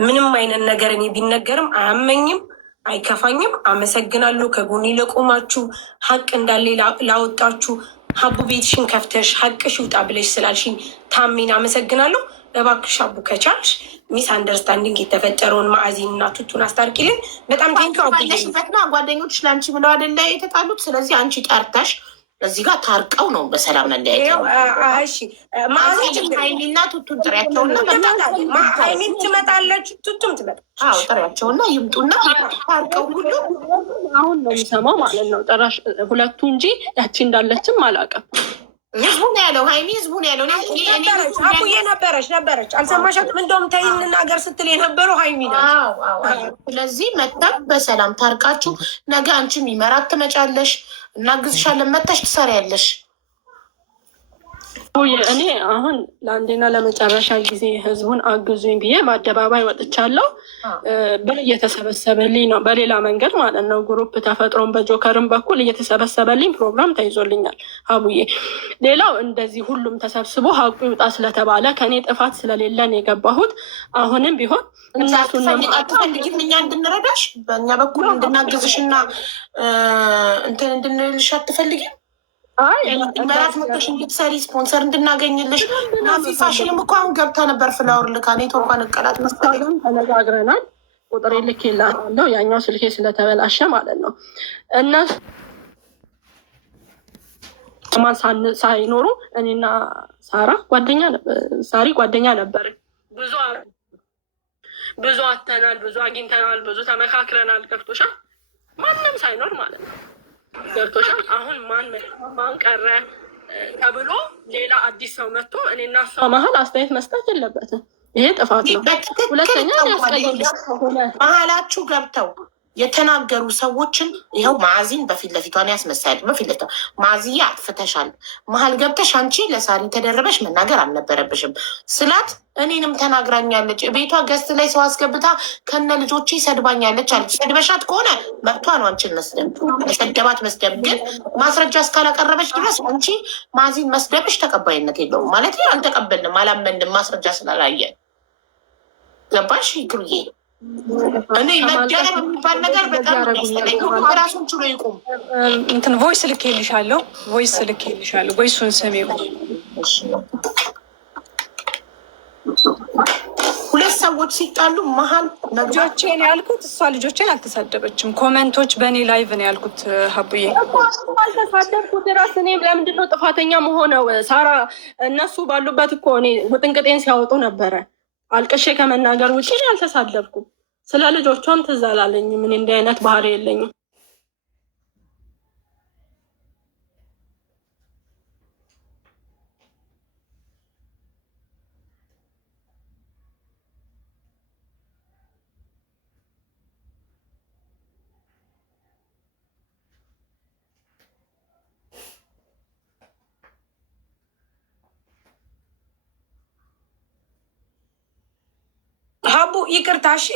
ምንም አይነት ነገር እኔ ቢነገርም አያመኝም፣ አይከፋኝም። አመሰግናለሁ ከጎኔ ለቆማችሁ፣ ሀቅ እንዳለ ላወጣችሁ። ሀቡ ቤትሽን ከፍተሽ ሀቅሽ ይውጣ ብለሽ ስላልሽኝ ታሜን አመሰግናለሁ። እባክሽ ሀቡ ከቻልሽ ሚስ አንደርስታንዲንግ የተፈጠረውን ማዕዚን እና ቱቱን አስታርቂልን። በጣም ቴንኪ ባለሽበት ነው። ጓደኞች ለአንቺ ብለው አይደለ የተጣሉት። ስለዚህ አንቺ ጠርተሽ እዚህ ጋር ታርቀው ነው በሰላም መለያየት። ሀይሚና ቱቱን ጥሪያቸውና ሀይሚም ትመጣለች፣ ቱቱም ትመጣለች። ጥሪያቸውና ይምጡና ታርቀው ሁሉ አሁን ነው የሚሰማው ማለት ነው። ጠራሽ ሁለቱ እንጂ ያቺ እንዳለችም አላውቅም። ህዝቡን ያለው ሀይሚ ህዝቡን ያለው አቡዬ ነበረች አልሰማሻትም? እንደውም ተይ እንናገር ስትል የነበረው ሀይሚ ናት። ስለዚህ መጣም በሰላም ታርቃችሁ ነገ አንቺ የሚመራት ትመጫለሽ፣ እናግዝሻለን፣ መተሽ ትሰሪያለሽ። እኔ አሁን ለአንዴና ለመጨረሻ ጊዜ ህዝቡን አግዙኝ ብዬ በአደባባይ ወጥቻለሁ። ብር እየተሰበሰበልኝ ነው፣ በሌላ መንገድ ማለት ነው። ግሩፕ ተፈጥሮን በጆከርም በኩል እየተሰበሰበልኝ ፕሮግራም ተይዞልኛል ሀቡዬ። ሌላው እንደዚህ ሁሉም ተሰብስቦ ሀቁ ይውጣ ስለተባለ ከእኔ ጥፋት ስለሌለን የገባሁት አሁንም ቢሆን አትፈልጊም እኛ እንድንረዳሽ በእኛ በኩል እንድናግዝሽ እና እንትን እንድንልሽ አትፈልጊም? መራት መቶሽ እንድትሰሪ ስፖንሰር እንድናገኝልሽ ናፊ ፋሽንም እኮ አሁን ገብታ ነበር። ፍላወር ልካ ኔትወርኳን እቀላት መስታለም ተነጋግረናል። ቁጥር ልክ የላለው ያኛው ስልኬ ስለተበላሸ ማለት ነው። እና ማን ሳይኖሩ እኔና ሳሪ ጓደኛ ነበር። ብዙ አተናል፣ ብዙ አግኝተናል፣ ብዙ ተመካክረናል። ገብቶሻል? ማንም ሳይኖር ማለት ነው። ገብቶሻል? አሁን ማን ቀረ ተብሎ ሌላ አዲስ ሰው መጥቶ እኔና እሷ መሀል አስተያየት መስጠት የለበትም። ይሄ ጥፋት ነው። ሁለተኛ መሀላችሁ ገብተው የተናገሩ ሰዎችን ይኸው ማዕዚን በፊት ለፊቷን ያስመሳያል። በፊት ለፊቷ ማዕዚያ አጥፍተሻል፣ መሀል ገብተሽ አንቺ ለሳሪ ተደረበሽ መናገር አልነበረብሽም ስላት እኔንም ተናግራኛለች። ቤቷ ገስት ላይ ሰው አስገብታ ከነ ልጆቼ ሰድባኛለች አለች። ሰድበሻት ከሆነ መብቷ ነው አንቺን መስደብ፣ ለሰደባት መስደብ። ግን ማስረጃ እስካላቀረበች ድረስ አንቺ ማዕዚን መስደብሽ ተቀባይነት የለውም ማለት አልተቀበልንም፣ አላመንም ማስረጃ ስላላየን። ገባሽ ይክሩዬ? እኔ መደረብ የሚባል ነገር በጣም ራሱን ችሎ ይቁም። እንትን ቮይስ ልኬልሻለሁ፣ ቮይሱን ስሜው። ሁለት ሰዎች ሲጣሉ መሀል ልጆቼን ያልኩት እሷ ልጆቼን አልተሳደበችም። ኮመንቶች በእኔ ላይቭ ነው ያልኩት። ሀቡዬ አልተሳደብኩት። ራስ እኔ ለምንድነው ጥፋተኛ መሆነው? ሳራ እነሱ ባሉበት እኮ እኔ ውጥንቅጤን ሲያወጡ ነበረ። አልቅሼ ከመናገር ውጭ አልተሳደብኩም። ስለ ልጆቿም ትዝ አላለኝም። እኔ እንዲህ አይነት ባህሪ የለኝም። ሀቡ ይቅርታ፣ እሺ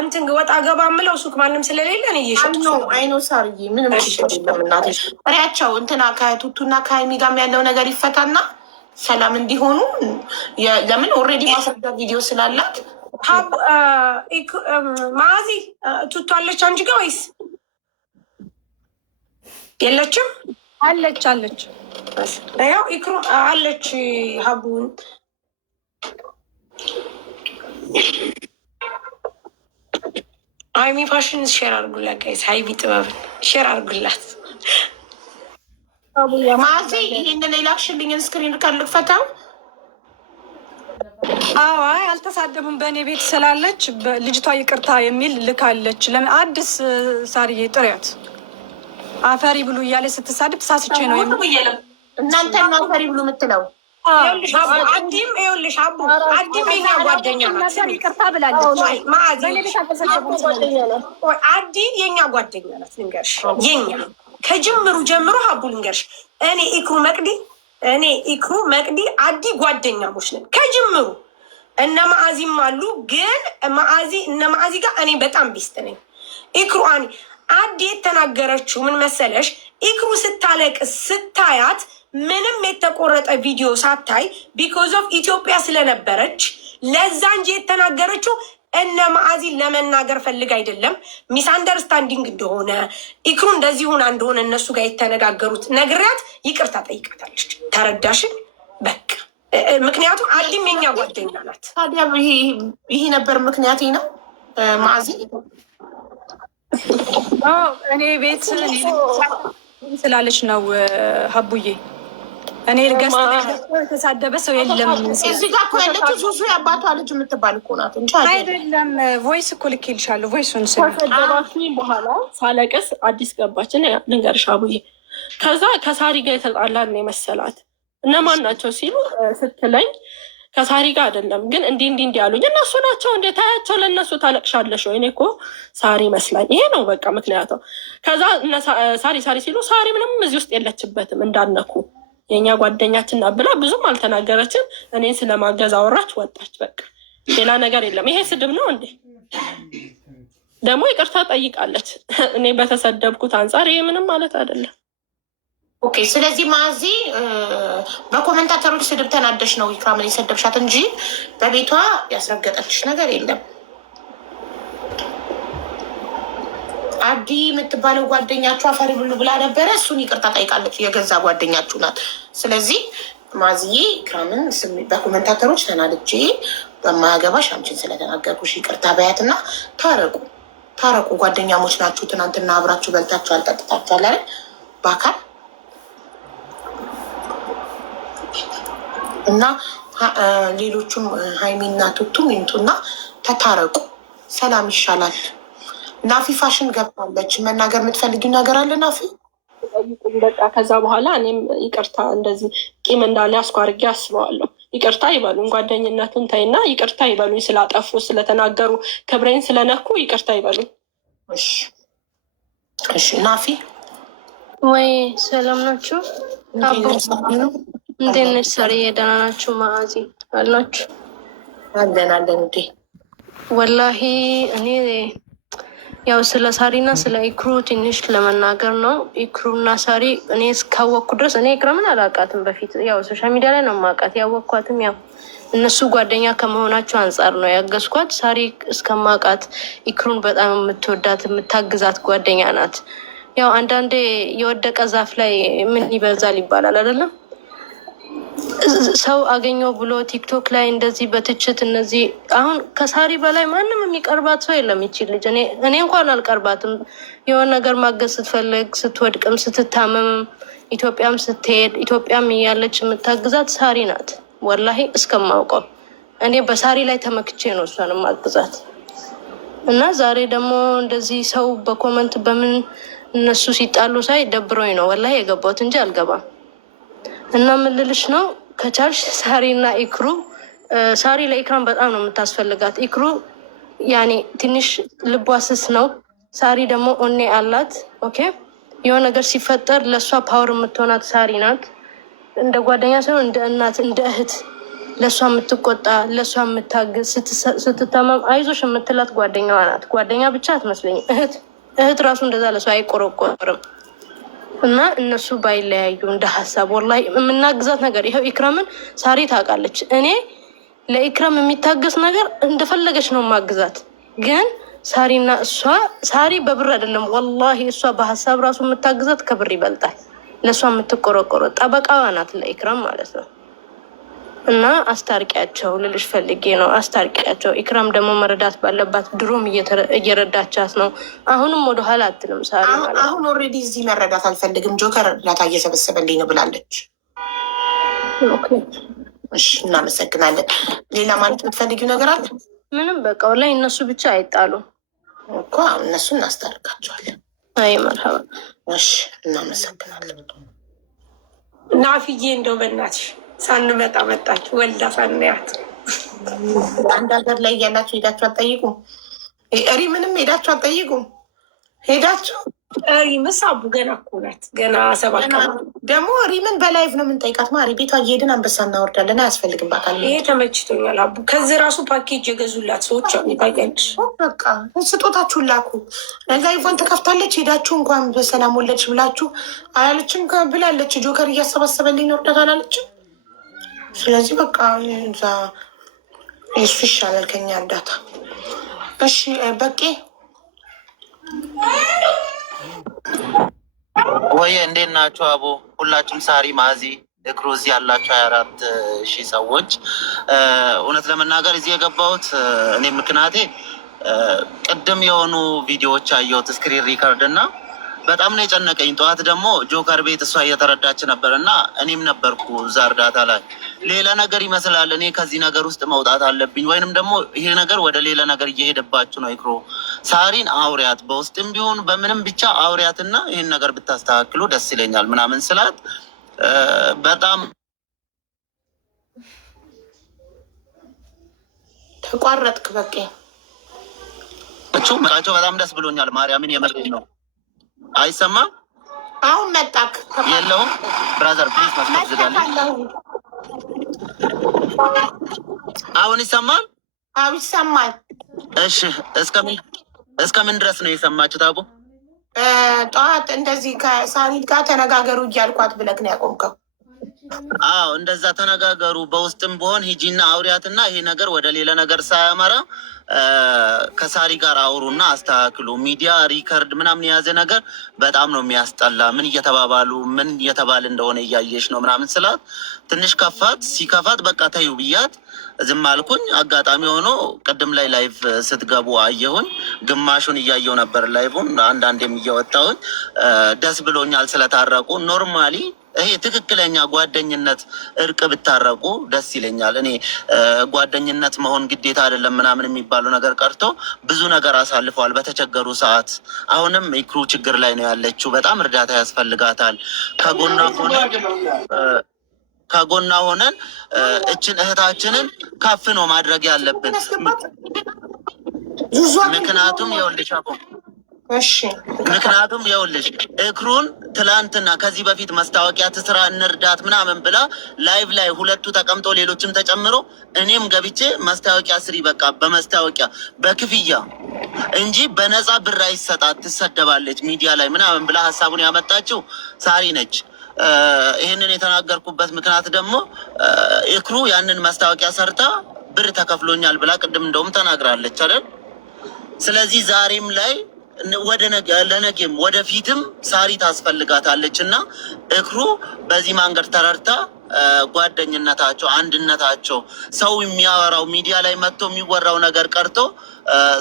እንትን ወጣ ገባ ምለው ሱቅ ማንም ስለሌለ እኔ እየሸጥኩ ነው። አይኖ ሳርዬ ምንም የለም እናቴ። ጥሪያቸው እንትና ከቱቱና ከሀይሚ ጋርም ያለው ነገር ይፈታና ሰላም እንዲሆኑ። ለምን ኦልሬዲ ማስረጃ ቪዲዮ ስላላት። ማዚ ቱቱ አለች አንቺ ጋ ወይስ የለችም? አለች ያው ኢክሩ አለች። ሀቡን ሀይሚ ፋሽን ሼር አርጉላት ጋይስ። ሀይሚ ጥበብን ሼር አርጉላት። ማዚ ይህንን የላክሽልኝን ስክሪን ልክፈተው። አይ አልተሳደቡም። በእኔ ቤት ስላለች ልጅቷ ይቅርታ የሚል ልካለች። ለምን አዲስ ሳርዬ ጥሪያት አፈሪ ብሉ እያለ ስትሳድብ ተሳስቼ ነው እናንተ አፈሪ ብሉ የምትለው አዲም ይኸውልሽ፣ አዲም የኛ ጓደኛ ናት። ይቅርታ ብላለች። አዲ የኛ ጓደኛ ናት። ልንገርሽ፣ የኛ ከጅምሩ ጀምሮ ሀቡ ልንገርሽ፣ እኔ ኢክሩ መቅዲ አዲ ጓደኛሞች ነን ከጅምሩ። እነ ማዕዚም አሉ፣ ግን እነ ማዕዚ ጋር እኔ በጣም ቢስት ነኝ። ኢክሩ አዲ የተናገረችው ምን መሰለሽ? ኢክሩ ስታለቅስ ስታያት ምንም የተቆረጠ ቪዲዮ ሳታይ ቢኮዝ ኦፍ ኢትዮጵያ ስለነበረች ለዛ እንጂ የተናገረችው እነ ማዕዚን ለመናገር ፈልግ አይደለም። ሚስ አንደርስታንዲንግ እንደሆነ ኢክሩ እንደዚህ ሆና እንደሆነ እነሱ ጋር የተነጋገሩት ነግሪያት ይቅርታ ጠይቃታለች። ተረዳሽን? በቃ ምክንያቱም አዲም የኛ ጓደኛ ናት። ታዲያ ይሄ ነበር ምክንያቴ ነው ማዕዚ እኔ ቤት ስላለች ነው ሀቡዬ። እኔ ልገስ የተሳደበ ሰው የለም። እዚህ ጋር እኮ ያለችው ዙዙ የአባቷ ልጅ የምትባል እኮ ናት እንጂ አይደለም። ቮይስ እኮ ልኬልሻለሁ። ቮይሱን ከሰደባችሁኝ በኋላ ሳለቅስ አዲስ ገባችን። ልንገርሽ ሀቡዬ፣ ከዛ ከሳሪ ጋር የተጣላን ነው የመሰላት። እነማን ናቸው ሲሉ ስትለኝ ከሳሪ ጋር አይደለም ግን እንዲህ ያሉኝ እነሱ ናቸው። እንዴ ታያቸው፣ ለእነሱ ታለቅሻለሽ ወይ? እኔ እኮ ሳሪ መስላኝ። ይሄ ነው በቃ ምክንያቱ። ከዛ ሳሪ ሲሉ ሳሪ ምንም እዚህ ውስጥ የለችበትም እንዳነኩ የእኛ ጓደኛችን ና ብላ ብዙም አልተናገረችም። እኔን ስለማገዝ አወራች፣ ወጣች። በቃ ሌላ ነገር የለም። ይሄ ስድብ ነው እንዴ? ደግሞ ይቅርታ ጠይቃለች። እኔ በተሰደብኩት አንጻር ይሄ ምንም ማለት አይደለም። ኦኬ። ስለዚህ ማዕዚ በኮመንታተሮች ስድብ ተናደሽ ነው ኢክራምን የሰደብሻት እንጂ በቤቷ ያስረገጠችሽ ነገር የለም። አዲ የምትባለው ጓደኛችሁ አፈሪ ብሉ ብላ ነበረ። እሱን ይቅርታ ጠይቃለች። የገዛ ጓደኛችሁ ናት። ስለዚህ ማዕዚዬ ኢክራምን በኮመንታተሮች ተናድጄ በማያገባሽ አንቺን ስለተናገርኩሽ ይቅርታ በያትና ታረቁ። ጓደኛሞች ናችሁ። ትናንትና አብራችሁ በልታችሁ አልጠጥታችኋል አይደል? በአካል እና ሌሎቹም ሀይሚና ቱቱም ይምጡና ተታረቁ። ሰላም ይሻላል። ናፊ ፋሽን ገብታለች። መናገር የምትፈልጊው ነገር አለ ናፊ? በቃ ከዛ በኋላ እኔም ይቅርታ እንደዚህ ቂም እንዳለ አስኳርጌ አስበዋለሁ። ይቅርታ ይበሉኝ፣ ጓደኝነቱን ተይና ይቅርታ ይበሉኝ። ስላጠፉ ስለተናገሩ፣ ክብሬን ስለነኩ ይቅርታ ይበሉኝ። እሺ ናፊ ወይ ሰላም ናችሁ? እንዴት ነች ሳሪዬ? ደህና ናችሁ? ማዕዚ አላችሁ? አለን እንዴ። ወላሂ እኔ ያው ስለ ሳሪና ስለ ኢክሩ ትንሽ ለመናገር ነው። ኢክሩና ሳሪ እኔ እስካወቅኩ ድረስ እኔ ኢክራምን አላውቃትም በፊት። ያው ሶሻል ሚዲያ ላይ ነው የማውቃት። ያወቅኳትም ያው እነሱ ጓደኛ ከመሆናቸው አንጻር ነው ያገዝኳት። ሳሪ እስከማውቃት ኢክሩን በጣም የምትወዳት የምታግዛት ጓደኛ ናት። ያው አንዳንዴ የወደቀ ዛፍ ላይ ምን ይበዛል ይባላል አይደለም? ሰው አገኘው ብሎ ቲክቶክ ላይ እንደዚህ በትችት እነዚህ አሁን ከሳሪ በላይ ማንም የሚቀርባት ሰው የለም። ይችል ልጅ እኔ እንኳን አልቀርባትም። የሆነ ነገር ማገዝ ስትፈልግ ስትወድቅም ስትታመምም ኢትዮጵያም ስትሄድ ኢትዮጵያም እያለች የምታግዛት ሳሪ ናት። ወላሂ እስከማውቀው እኔ በሳሪ ላይ ተመክቼ ነው እሷን ማግዛት። እና ዛሬ ደግሞ እንደዚህ ሰው በኮመንት በምን እነሱ ሲጣሉ ሳይ ደብሮኝ ነው ወላሂ የገባሁት እንጂ አልገባም። እና ምልልሽ ነው ከቻልሽ ሳሪና ኢክሩ ሳሪ ለኢክራም በጣም ነው የምታስፈልጋት። ኢክሩ ያኔ ትንሽ ልቧ ስስ ነው። ሳሪ ደግሞ ኦኔ አላት። ኦኬ የሆነ ነገር ሲፈጠር ለእሷ ፓወር የምትሆናት ሳሪ ናት። እንደ ጓደኛ ሳይሆን እንደ እናት እንደ እህት ለእሷ የምትቆጣ ለእሷ የምታግዝ ስትታመም አይዞሽ የምትላት ጓደኛዋ ናት። ጓደኛ ብቻ አትመስለኝም፣ እህት ራሱ እንደዛ ለእሷ አይቆረቆርም። እና እነሱ ባይለያዩ እንደ ሀሳብ ወላሂ የምናግዛት ነገር ይኸው ኢክራምን ሳሪ ታውቃለች። እኔ ለኢክራም የሚታገስ ነገር እንደፈለገች ነው ማግዛት። ግን ሳሪና እሷ ሳሪ በብር አይደለም ወላሂ እሷ በሀሳብ ራሱ የምታግዛት ከብር ይበልጣል። ለእሷ የምትቆረቆረ ጠበቃዋ ናት ለኢክራም ማለት ነው። እና አስታርቂያቸው ልልሽ ፈልጌ ነው። አስታርቂያቸው። ኢክራም ደግሞ መረዳት ባለባት ድሮም እየረዳቻት ነው። አሁንም ወደኋላ አትልም ሳሪ ማለት አሁን ኦልሬዲ እዚህ መረዳት አልፈልግም ጆከር እርዳታ እየሰበሰበልኝ ነው ብላለች። እሺ እናመሰግናለን። ሌላ ማለት የምትፈልጊው ነገር አለ? ምንም በቃ ላይ እነሱ ብቻ አይጣሉ እኮ እነሱ እናስታርቃቸዋለን። አይ መርሀባ። እሺ እናመሰግናለን። ናፍዬ እንደው በእናትሽ ሳንመጣ መጣች ወልዳ ሳናያት። አንድ ሀገር ላይ እያላችሁ ሄዳችሁ አትጠይቁም? ሪምንም ሄዳችሁ አትጠይቁም? ሄዳችሁ ሪምስ አቡ ገና እኮ ናት፣ ገና ሰባት ደግሞ ሪምን በላይቭ ነው የምንጠይቃት። ማሪ ቤቷ እየሄድን አንበሳ እናወርዳለን። አያስፈልግም በአካል ይሄ ተመችቶኛል። አቡ ከዚህ ራሱ ፓኬጅ የገዙላት ሰዎች ታውቂያለሽ። በቃ ስጦታችሁን ላኩ። ላይቭን ትከፍታለች። ሄዳችሁ እንኳን በሰላም ወለድሽ ብላችሁ አላለችም ብላለች። ጆከር እያሰባሰበልኝ ነው እርዳታ አላለችም። ስለዚህ በቃ እዛ እሱ ይሻላል ከኛ እርዳታ። እሺ በቄ ወይ እንዴት ናችሁ? አቦ ሁላችሁም ሳሪ ማዚ እክሩ እዚህ ያላችሁ 24,000 ሰዎች እውነት ለመናገር እዚህ የገባሁት እኔ ምክንያቴ ቅድም የሆኑ ቪዲዮዎች አየሁት ስክሪን ሪከርድ እና በጣም ነው የጨነቀኝ። ጠዋት ደግሞ ጆከር ቤት እሷ እየተረዳች ነበር እና እኔም ነበርኩ እዛ እርዳታ ላይ። ሌላ ነገር ይመስላል። እኔ ከዚህ ነገር ውስጥ መውጣት አለብኝ ወይንም ደግሞ ይሄ ነገር ወደ ሌላ ነገር እየሄደባችሁ ነው። ይክሮ ሳሪን አውሪያት፣ በውስጥም ቢሆን በምንም ብቻ አውሪያት እና ይህን ነገር ብታስተካክሉ ደስ ይለኛል ምናምን ስላት በጣም ተቋረጥክ። በቄ መጣቸው በጣም ደስ ብሎኛል። ማርያምን የመረኝ ነው። አይሰማም? አሁን መጣክ? የለውም ብራዘር ፕሊዝ መስማት ዝጋለኝ። አሁን ይሰማል? አዎ ይሰማል። እሺ እስከምን ድረስ ነው የሰማችሁት? አቡ ጠዋት እንደዚህ ከሳሪት ጋር ተነጋገሩ እያልኳት ብለክ ነው ያቆምከው? አዎ እንደዛ ተነጋገሩ። በውስጥም በሆን ሂጂና አውሪያትና ይሄ ነገር ወደ ሌላ ነገር ሳያመራ ከሳሪ ጋር አውሩና አስተካክሉ። ሚዲያ ሪከርድ ምናምን የያዘ ነገር በጣም ነው የሚያስጠላ። ምን እየተባባሉ ምን እየተባለ እንደሆነ እያየሽ ነው ምናምን ስላት ትንሽ ከፋት። ሲከፋት በቃ ተዩ ብያት ዝም አልኩኝ። አጋጣሚ ሆኖ ቅድም ላይ ላይቭ ስትገቡ አየሁኝ። ግማሹን እያየው ነበር ላይቭን፣ አንዳንዴም እየወጣሁኝ። ደስ ብሎኛል ስለታረቁ። ኖርማሊ ይሄ ትክክለኛ ጓደኝነት እርቅ ብታረቁ ደስ ይለኛል። እኔ ጓደኝነት መሆን ግዴታ አይደለም ምናምን የሚባለው ነገር ቀርቶ ብዙ ነገር አሳልፈዋል በተቸገሩ ሰዓት። አሁንም ኢክሩ ችግር ላይ ነው ያለችው። በጣም እርዳታ ያስፈልጋታል። ከጎና ሆነን እችን እህታችንን ከፍ ነው ማድረግ ያለብን። ምክንያቱም ይኸውልሽ እክሩን ትላንትና ከዚህ በፊት ማስታወቂያ ትስራ እንርዳት ምናምን ብላ ላይቭ ላይ ሁለቱ ተቀምጦ ሌሎችም ተጨምሮ እኔም ገብቼ ማስታወቂያ ስሪ በቃ በማስታወቂያ በክፍያ እንጂ በነፃ ብር አይሰጣት ትሰደባለች ሚዲያ ላይ ምናምን ብላ ሀሳቡን ያመጣችው ሳሪ ነች። ይህንን የተናገርኩበት ምክንያት ደግሞ እክሩ ያንን ማስታወቂያ ሰርታ ብር ተከፍሎኛል ብላ ቅድም እንደውም ተናግራለች አይደል? ስለዚህ ዛሬም ላይ ለነገም ወደፊትም ሳሪ ታስፈልጋታለች እና እክሩ በዚህ መንገድ ተረድታ ጓደኝነታቸው፣ አንድነታቸው ሰው የሚያወራው ሚዲያ ላይ መጥቶ የሚወራው ነገር ቀርቶ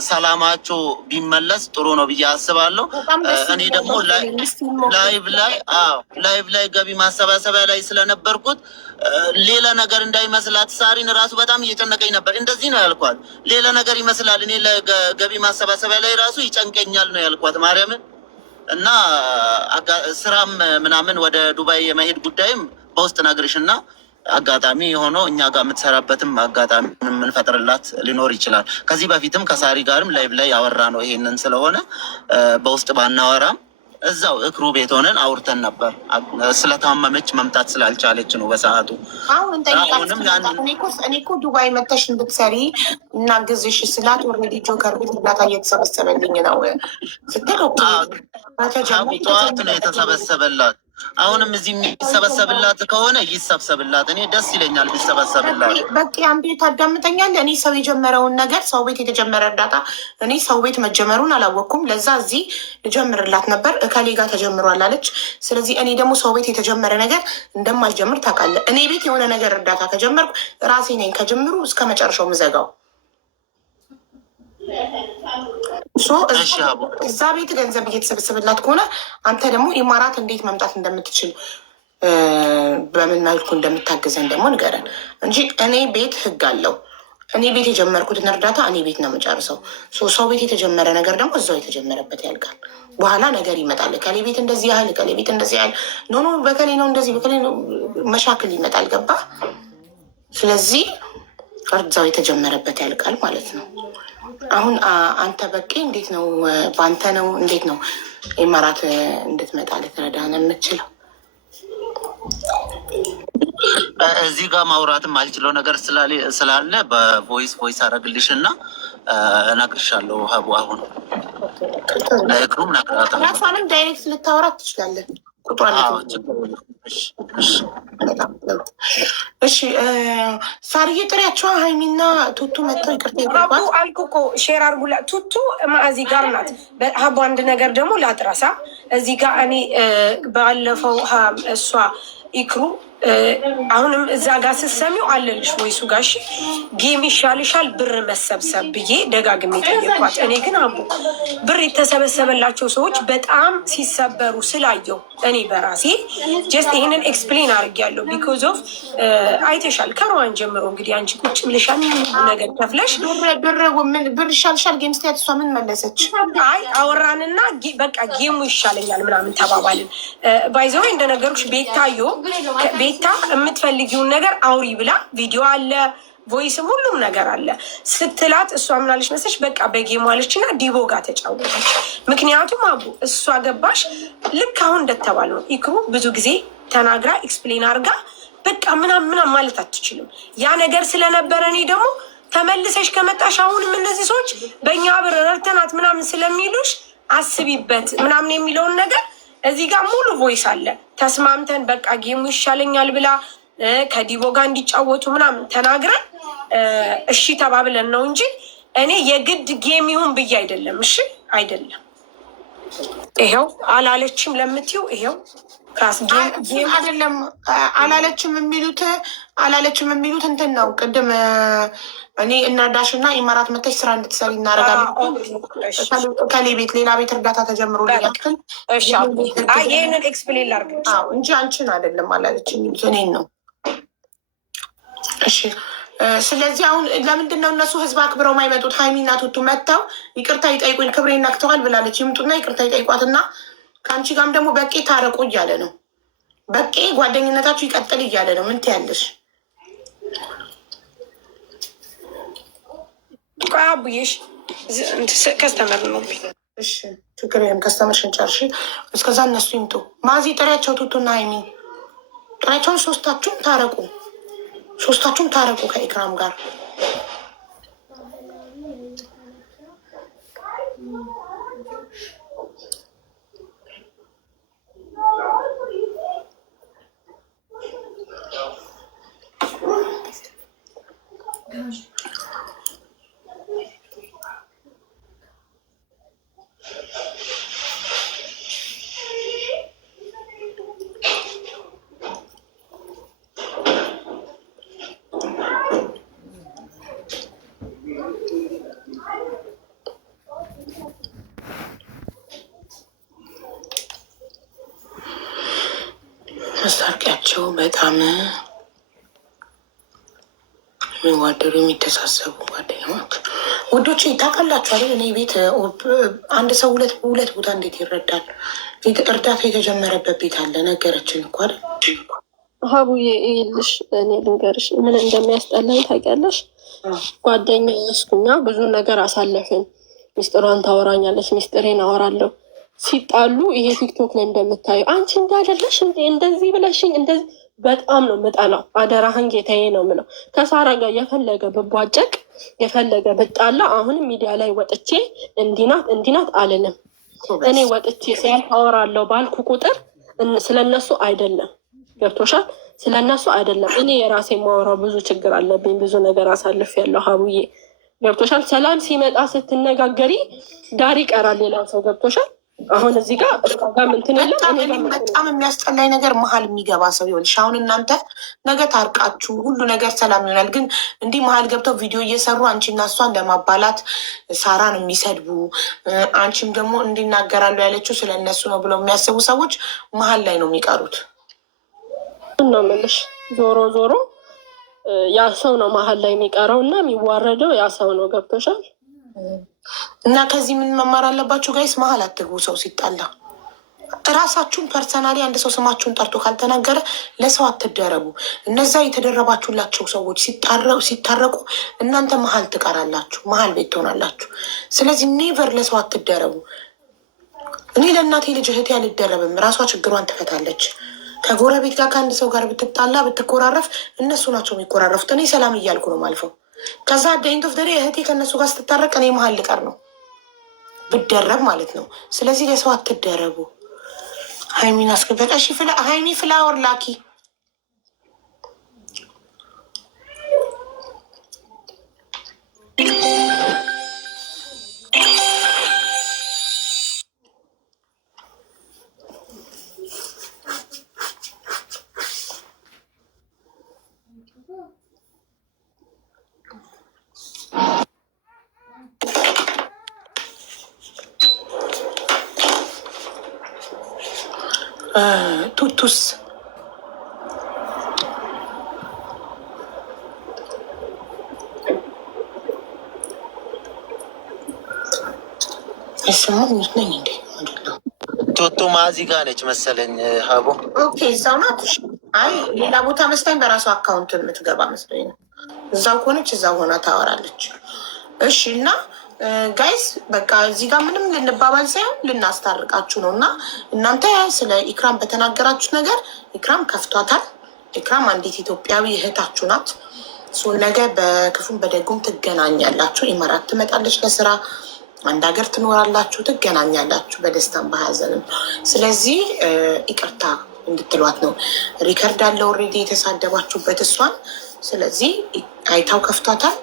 ሰላማቸው ቢመለስ ጥሩ ነው ብዬ አስባለሁ። እኔ ደግሞ ላይቭ ላይ ገቢ ማሰባሰቢያ ላይ ስለነበርኩት ሌላ ነገር እንዳይመስላት ሳሪን ራሱ በጣም እየጨነቀኝ ነበር። እንደዚህ ነው ያልኳት። ሌላ ነገር ይመስላል፣ እኔ ለገቢ ማሰባሰቢያ ላይ ራሱ ይጨንቀኛል ነው ያልኳት ማርያምን። እና ስራም ምናምን ወደ ዱባይ የመሄድ ጉዳይም በውስጥ ነግርሽ እና አጋጣሚ ሆኖ እኛ ጋር የምትሰራበትም አጋጣሚ የምንፈጥርላት ሊኖር ይችላል። ከዚህ በፊትም ከሳሪ ጋርም ላይቭ ላይ ያወራ ነው ይሄንን ስለሆነ በውስጥ ባናወራም እዛው እክሩ ቤት ሆነን አውርተን ነበር። ስለታመመች መምጣት ስላልቻለች ነው በሰዓቱ። እኔ እኮ ዱባይ መተሽ እንድትሰሪ እና ግዝሽ ስላት ኦልሬዲ ጆከር ቤት እርዳታ እየተሰበሰበልኝ ነው ስትል ጠዋት ነው የተሰበሰበላት። አሁንም እዚህ የሚሰበሰብላት ከሆነ ይሰብሰብላት። እኔ ደስ ይለኛል ቢሰበሰብላት። በቃ አንዴ ታዳምጠኛለህ? እኔ ሰው የጀመረውን ነገር ሰው ቤት የተጀመረ እርዳታ እኔ ሰው ቤት መጀመሩን አላወቅኩም። ለዛ እዚህ ልጀምርላት ነበር። እከሌ ጋር ተጀምሯል አለች። ስለዚህ እኔ ደግሞ ሰው ቤት የተጀመረ ነገር እንደማልጀምር ታውቃለህ። እኔ ቤት የሆነ ነገር እርዳታ ከጀመርኩ ራሴ ነኝ ከጅምሩ እስከ መጨረሻው ምዘጋው። እዛ ቤት ገንዘብ እየተሰበሰበላት ከሆነ አንተ ደግሞ ኢማራት እንዴት መምጣት እንደምትችል በምን መልኩ እንደምታግዘን ደግሞ ንገረን እንጂ እኔ ቤት ህግ አለው። እኔ ቤት የጀመርኩትን እርዳታ እኔ ቤት ነው የምጨርሰው። ሰው ቤት የተጀመረ ነገር ደግሞ እዛው የተጀመረበት ያልቃል። በኋላ ነገር ይመጣል። ከሌ ቤት እንደዚህ ያህል፣ ከሌ ቤት እንደዚህ ያህል፣ ኖ በከሌ ነው እንደዚህ በከሌ ነው መሻክል ይመጣል። ገባ? ስለዚህ እዛው የተጀመረበት ያልቃል ማለት ነው። አሁን አንተ በቄ እንዴት ነው? በአንተ ነው እንዴት ነው ኢማራት እንድትመጣ ልትረዳን የምችለው? እዚህ ጋር ማውራትም አልችለው ነገር ስላለ በቮይስ አደረግልሽ እና እነግርሻለሁ። ሀቡ አሁን እግሩም ራሷንም ዳይሬክት ልታወራት ትችላለን። ቁጥሯ እሺ ሳርዬ ጥሪያቸዋ ሀይሚና ቱቱ መጥተው ይቅርታ ይገባል። ሀቡ አልኩ እኮ ሼር አርጉላ። ቱቱ ማዚ ጋር ናት። ሀቡ አንድ ነገር ደግሞ ላጥራሳ እዚህ ጋር እኔ ባለፈው እሷ ኢክሩ አሁንም እዛ ጋር ስትሰሚው አለልሽ ወይሱ ጋሽ ጌም ይሻልሻል ብር መሰብሰብ ብዬ ደጋግሜ ጠየኳት። እኔ ግን አቡ ብር የተሰበሰበላቸው ሰዎች በጣም ሲሰበሩ ስላየው እኔ በራሴ ጀስት ይህንን ኤክስፕሌን አድርጌያለሁ። ቢኮዝ ኦፍ አይተሻል ከረዋን ጀምሮ እንግዲህ አንቺ ቁጭ ብለሻል ነገር ከፍለሽ ብር ይሻልሻል ጌም ስትያት እሷ ምን መለሰች? አይ አወራንና በቃ ጌሙ ይሻለኛል ምናምን ተባባልን። ባይዘወይ እንደነገሮች ቤታዮ ቤታ የምትፈልጊውን ነገር አውሪ ብላ ቪዲዮ አለ ቮይስም ሁሉም ነገር አለ ስትላት እሷ ምናለች መሰለሽ በቃ በጌሙ አለች እና ዲቦ ጋር ተጫወተች። ምክንያቱም አቡ እሷ ገባሽ ልክ አሁን እንደተባለው ኢክሩ ብዙ ጊዜ ተናግራ ኤክስፕሌን አርጋ በቃ ምናምን ማለት አትችልም። ያ ነገር ስለነበረ እኔ ደግሞ ተመልሰሽ ከመጣሽ አሁንም እነዚህ ሰዎች በእኛ ብር ረድተናት ምናምን ስለሚሉሽ አስቢበት ምናምን የሚለውን ነገር እዚህ ጋር ሙሉ ቮይስ አለ። ተስማምተን በቃ ጌሙ ይሻለኛል ብላ ከዲቦ ጋር እንዲጫወቱ ምናምን ተናግረን እሺ ተባብለን ነው እንጂ እኔ የግድ ጌም ይሁን ብዬ አይደለም። እሺ አይደለም። ይኸው አላለችም ለምትይው ይኸው ራስ ጌም አይደለም አላለችም የሚሉት እንትን ነው። ቅድም እኔ እናዳሽ እና ኢማራት መተሽ ስራ እንድትሰሪ እናደርጋለን ከሌ ቤት ሌላ ቤት እርዳታ ተጀምሮ ሊያክል ይህንን ኤክስፕሌን ላድርግ እንጂ አንቺን አይደለም አላለችም የሚሉት እኔን ነው። እሺ ስለዚህ አሁን ለምንድን ነው እነሱ ህዝብ አክብረው ማይመጡት? ሀይሚና ቱቱ መጥተው ይቅርታ ይጠይቁኝ ክብሬ ነክተዋል ብላለች። ይምጡና ይቅርታ ይጠይቋትና ከአንቺ ጋርም ደግሞ በቄ ታረቁ እያለ ነው። በቄ ጓደኝነታችሁ ይቀጥል እያለ ነው። ምን ትያለሽ? አቡዬሽ ከስተመር ነው። እሺ ችግር የለም። ከስተመርሽን ጨርሺ። እስከዛ እነሱ ይምጡ። ማዚ ጥሪያቸው፣ ቱቱና ሀይሚ ጥሪያቸውን። ሶስታችሁም ታረቁ ከኢክራም ጋር። መስታወቂያቸው በጣም የሚዋደዱ የሚተሳሰቡ ጓደኛሞች ውዶች ታውቃላችኋል። እኔ ቤት አንድ ሰው ሁለት ቦታ እንዴት ይረዳል? እርዳታ የተጀመረበት ቤት አለ። ነገረችን እኮ አይደል ሀቡዬ ይልሽ እኔ ልንገርሽ ምን እንደሚያስጠላኝ ታውቂያለሽ? ጓደኛ ያስኩኛ ብዙ ነገር አሳለፍን። ሚስጥሯን ታወራኛለች፣ ሚስጥሬን አወራለሁ። ሲጣሉ ይሄ ቲክቶክ ላይ እንደምታየው አንቺ እንዳደለሽ እንደዚህ ብለሽኝ እንደዚህ በጣም ነው ምጠላው። አደራህን ጌታዬ ነው ምለው። ከሳራ ጋር የፈለገ ብቧጨቅ የፈለገ ብጣላ አሁንም ሚዲያ ላይ ወጥቼ እንዲናት አልልም። እኔ ወጥቼ ሲያልፍ አወራለሁ ባልኩ ቁጥር ስለነሱ አይደለም። ገብቶሻል? ስለነሱ አይደለም። እኔ የራሴ ማወራው ብዙ ችግር አለብኝ። ብዙ ነገር አሳልፍ ያለው ሀቡዬ ገብቶሻል? ሰላም ሲመጣ ስትነጋገሪ ዳር ይቀራል ሌላው ሰው ገብቶሻል? አሁን እዚህ ጋር ምንትን የለም። በጣም የሚያስጠላኝ ነገር መሀል የሚገባ ሰው ይሆንሽ። አሁን እናንተ ነገ ታርቃችሁ ሁሉ ነገር ሰላም ይሆናል። ግን እንዲህ መሀል ገብተው ቪዲዮ እየሰሩ አንቺና እሷን ለማባላት ሳራን የሚሰድቡ አንቺም ደግሞ እንዲናገራሉ ያለችው ስለ እነሱ ነው ብለው የሚያስቡ ሰዎች መሀል ላይ ነው የሚቀሩት። ነው የምልሽ። ዞሮ ዞሮ ያ ሰው ነው መሀል ላይ የሚቀረው እና የሚዋረደው ያ ሰው ነው። ገብቶሻል? እና ከዚህ ምን መማር አለባችሁ ጋይስ? መሀል አትግቡ። ሰው ሲጣላ እራሳችሁን ፐርሰናሊ አንድ ሰው ስማችሁን ጠርቶ ካልተናገረ ለሰው አትደረቡ። እነዛ የተደረባችሁላቸው ሰዎች ሲታረቁ እናንተ መሀል ትቀራላችሁ፣ መሀል ቤት ትሆናላችሁ። ስለዚህ ኔቨር ለሰው አትደረቡ። እኔ ለእናቴ ልጅ እህቴ አልደረብም። ራሷ ችግሯን ትፈታለች። ከጎረቤት ጋር ከአንድ ሰው ጋር ብትጣላ ብትኮራረፍ እነሱ ናቸው የሚኮራረፉት። እኔ ሰላም እያልኩ ነው ማልፈው። ከዛ ደይንቶፍ ደ እህቴ ከእነሱ ጋር ስትታረቅ እኔ መሀል ልቀር ነው ብደረብ ማለት ነው። ስለዚህ ለሰው አትደረቡ። ሀይሚን አስገበጣ። እሺ ሀይሚ ፍላወር ላኪ። ቱቱስ ነኝ እንዴ? ቱቱ ማዚ ጋር ነች መሰለኝ ሀቡ። ኦኬ እዛው ናት። አይ ሌላ ቦታ መስለኝ በራሱ አካውንት የምትገባ መስለኝ ነው። እዛው ከሆነች እዛው ሆና ታወራለች። እሺ እና ጋይስ በቃ እዚህ ጋር ምንም ልንባባል ሳይሆን ልናስታርቃችሁ ነው። እና እናንተ ስለ ኢክራም በተናገራችሁት ነገር ኢክራም ከፍቷታል። ኢክራም አንዲት ኢትዮጵያዊ እህታችሁ ናት። ነገ በክፉም በደጉም ትገናኛላችሁ። ኢማራት ትመጣለች ለስራ፣ አንድ ሀገር ትኖራላችሁ፣ ትገናኛላችሁ በደስታም በሀዘንም። ስለዚህ ይቅርታ እንድትሏት ነው። ሪከርድ አለ ኦልሬዲ የተሳደባችሁበት እሷን። ስለዚህ አይታው ከፍቷታል።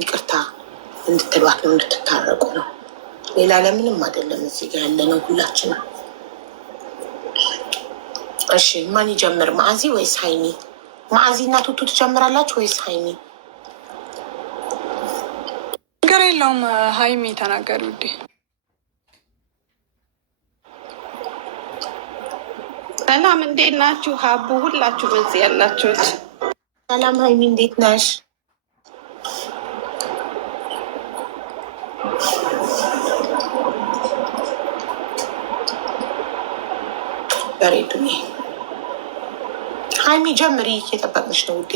ይቅርታ እንድትሏት ነው፣ እንድትታረቁ ነው። ሌላ ለምንም አይደለም። እዚህ ጋር ያለነው ሁላችንም። እሺ ማን ይጀምር? ማዕዚ ወይስ ሀይሚ? ማዕዚ እና ቱቱ ትጀምራላችሁ ወይስ ሀይሚ? ችግር የለውም። ሀይሚ ተናገሪ ውዴ። ሰላም እንዴት ናችሁ? ሀቡ ሁላችሁ በዚህ ያላችሁት ሰላም። ሀይሚ እንዴት ነሽ? በሬዱ ሀይሚ ጀምሪ፣ እየጠበቅንሽ ነው ውዴ።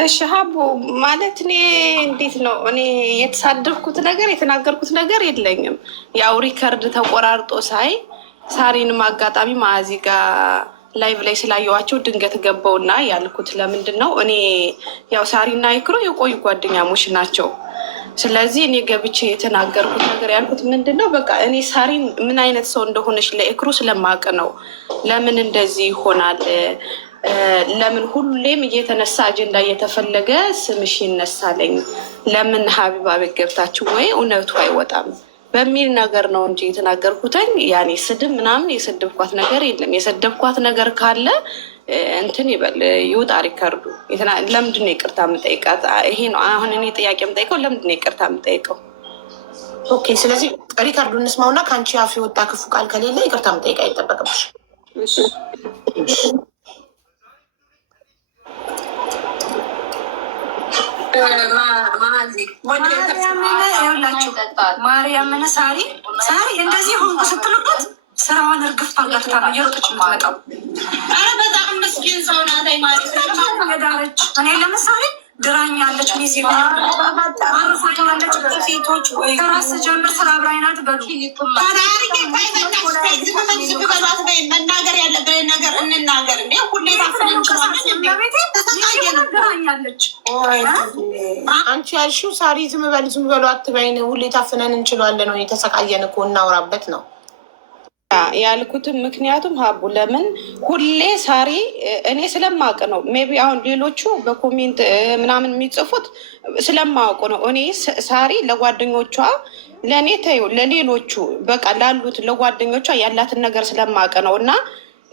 እሺ ሀቡ ማለት እኔ እንዴት ነው እኔ የተሳደብኩት ነገር የተናገርኩት ነገር የለኝም። ያው ሪከርድ ተቆራርጦ ሳይ ሳሪንም አጋጣሚ ማዕዚ ጋር ላይቭ ላይ ስላየዋቸው ድንገት ገባውና ያልኩት ለምንድን ነው እኔ ያው ሳሪና ይክሮ የቆዩ ጓደኛሞች ናቸው። ስለዚህ እኔ ገብቼ የተናገርኩት ነገር ያልኩት ምንድን ነው በቃ እኔ ሳሪን ምን አይነት ሰው እንደሆነች ለኢክሩ ስለማቅ ነው። ለምን እንደዚህ ይሆናል? ለምን ሁሌም እየተነሳ አጀንዳ እየተፈለገ ስምሽ ይነሳለኝ? ለምን ሀቢባ ቤት ገብታችሁ ወይ እውነቱ አይወጣም በሚል ነገር ነው እንጂ የተናገርኩትኝ። ያኔ ስድብ ምናምን የሰደብኳት ነገር የለም። የሰደብኳት ነገር ካለ እንትን ይበል ይውጣ ሪከርዱ። ለምንድን ነው ይቅርታ የምጠይቃት? ይሄ ነው አሁን እኔ ጥያቄ የምጠይቀው፣ ለምንድን ነው ይቅርታ የምጠይቀው? ኦኬ ስለዚህ ሪከርዱ እንስማውና ከአንቺ አፍ የወጣ ክፉ ቃል ከሌለ ይቅርታ የምጠይቅ አይጠበቅብሽ። ማርያምን ሳሪ እንደዚህ ሆንኩ ስትልበት ስራዋን እርግፍ አጋትታ ነው እየሮጠች የምትመጣው። በጣም ምስኪን ሰው ናት ዳረች። እኔ ለምሳሌ ድራኛለች፣ አርፋኛለች። በሴቶች ከራስ ጀምር ስራ ብራይናት በሉ መናገር ያለብን ነገር እንናገር። እንዴ ሁሌ ድራኛለች። አንቺ ያልሺው ሳሪ ዝም በሉ አትበይን። ሁሌ ታፍነን እንችላለን ነው የተሰቃየን እኮ እናውራበት ነው ያልኩትም። ምክንያቱም ሀቡ ለምን ሁሌ ሳሪ እኔ ስለማውቅ ነው። ሜቢ አሁን ሌሎቹ በኮሜንት ምናምን የሚጽፉት ስለማውቁ ነው። እኔ ሳሪ ለጓደኞቿ ለእኔ ተይው ለሌሎቹ በቃ ላሉት ለጓደኞቿ ያላትን ነገር ስለማውቅ ነው። እና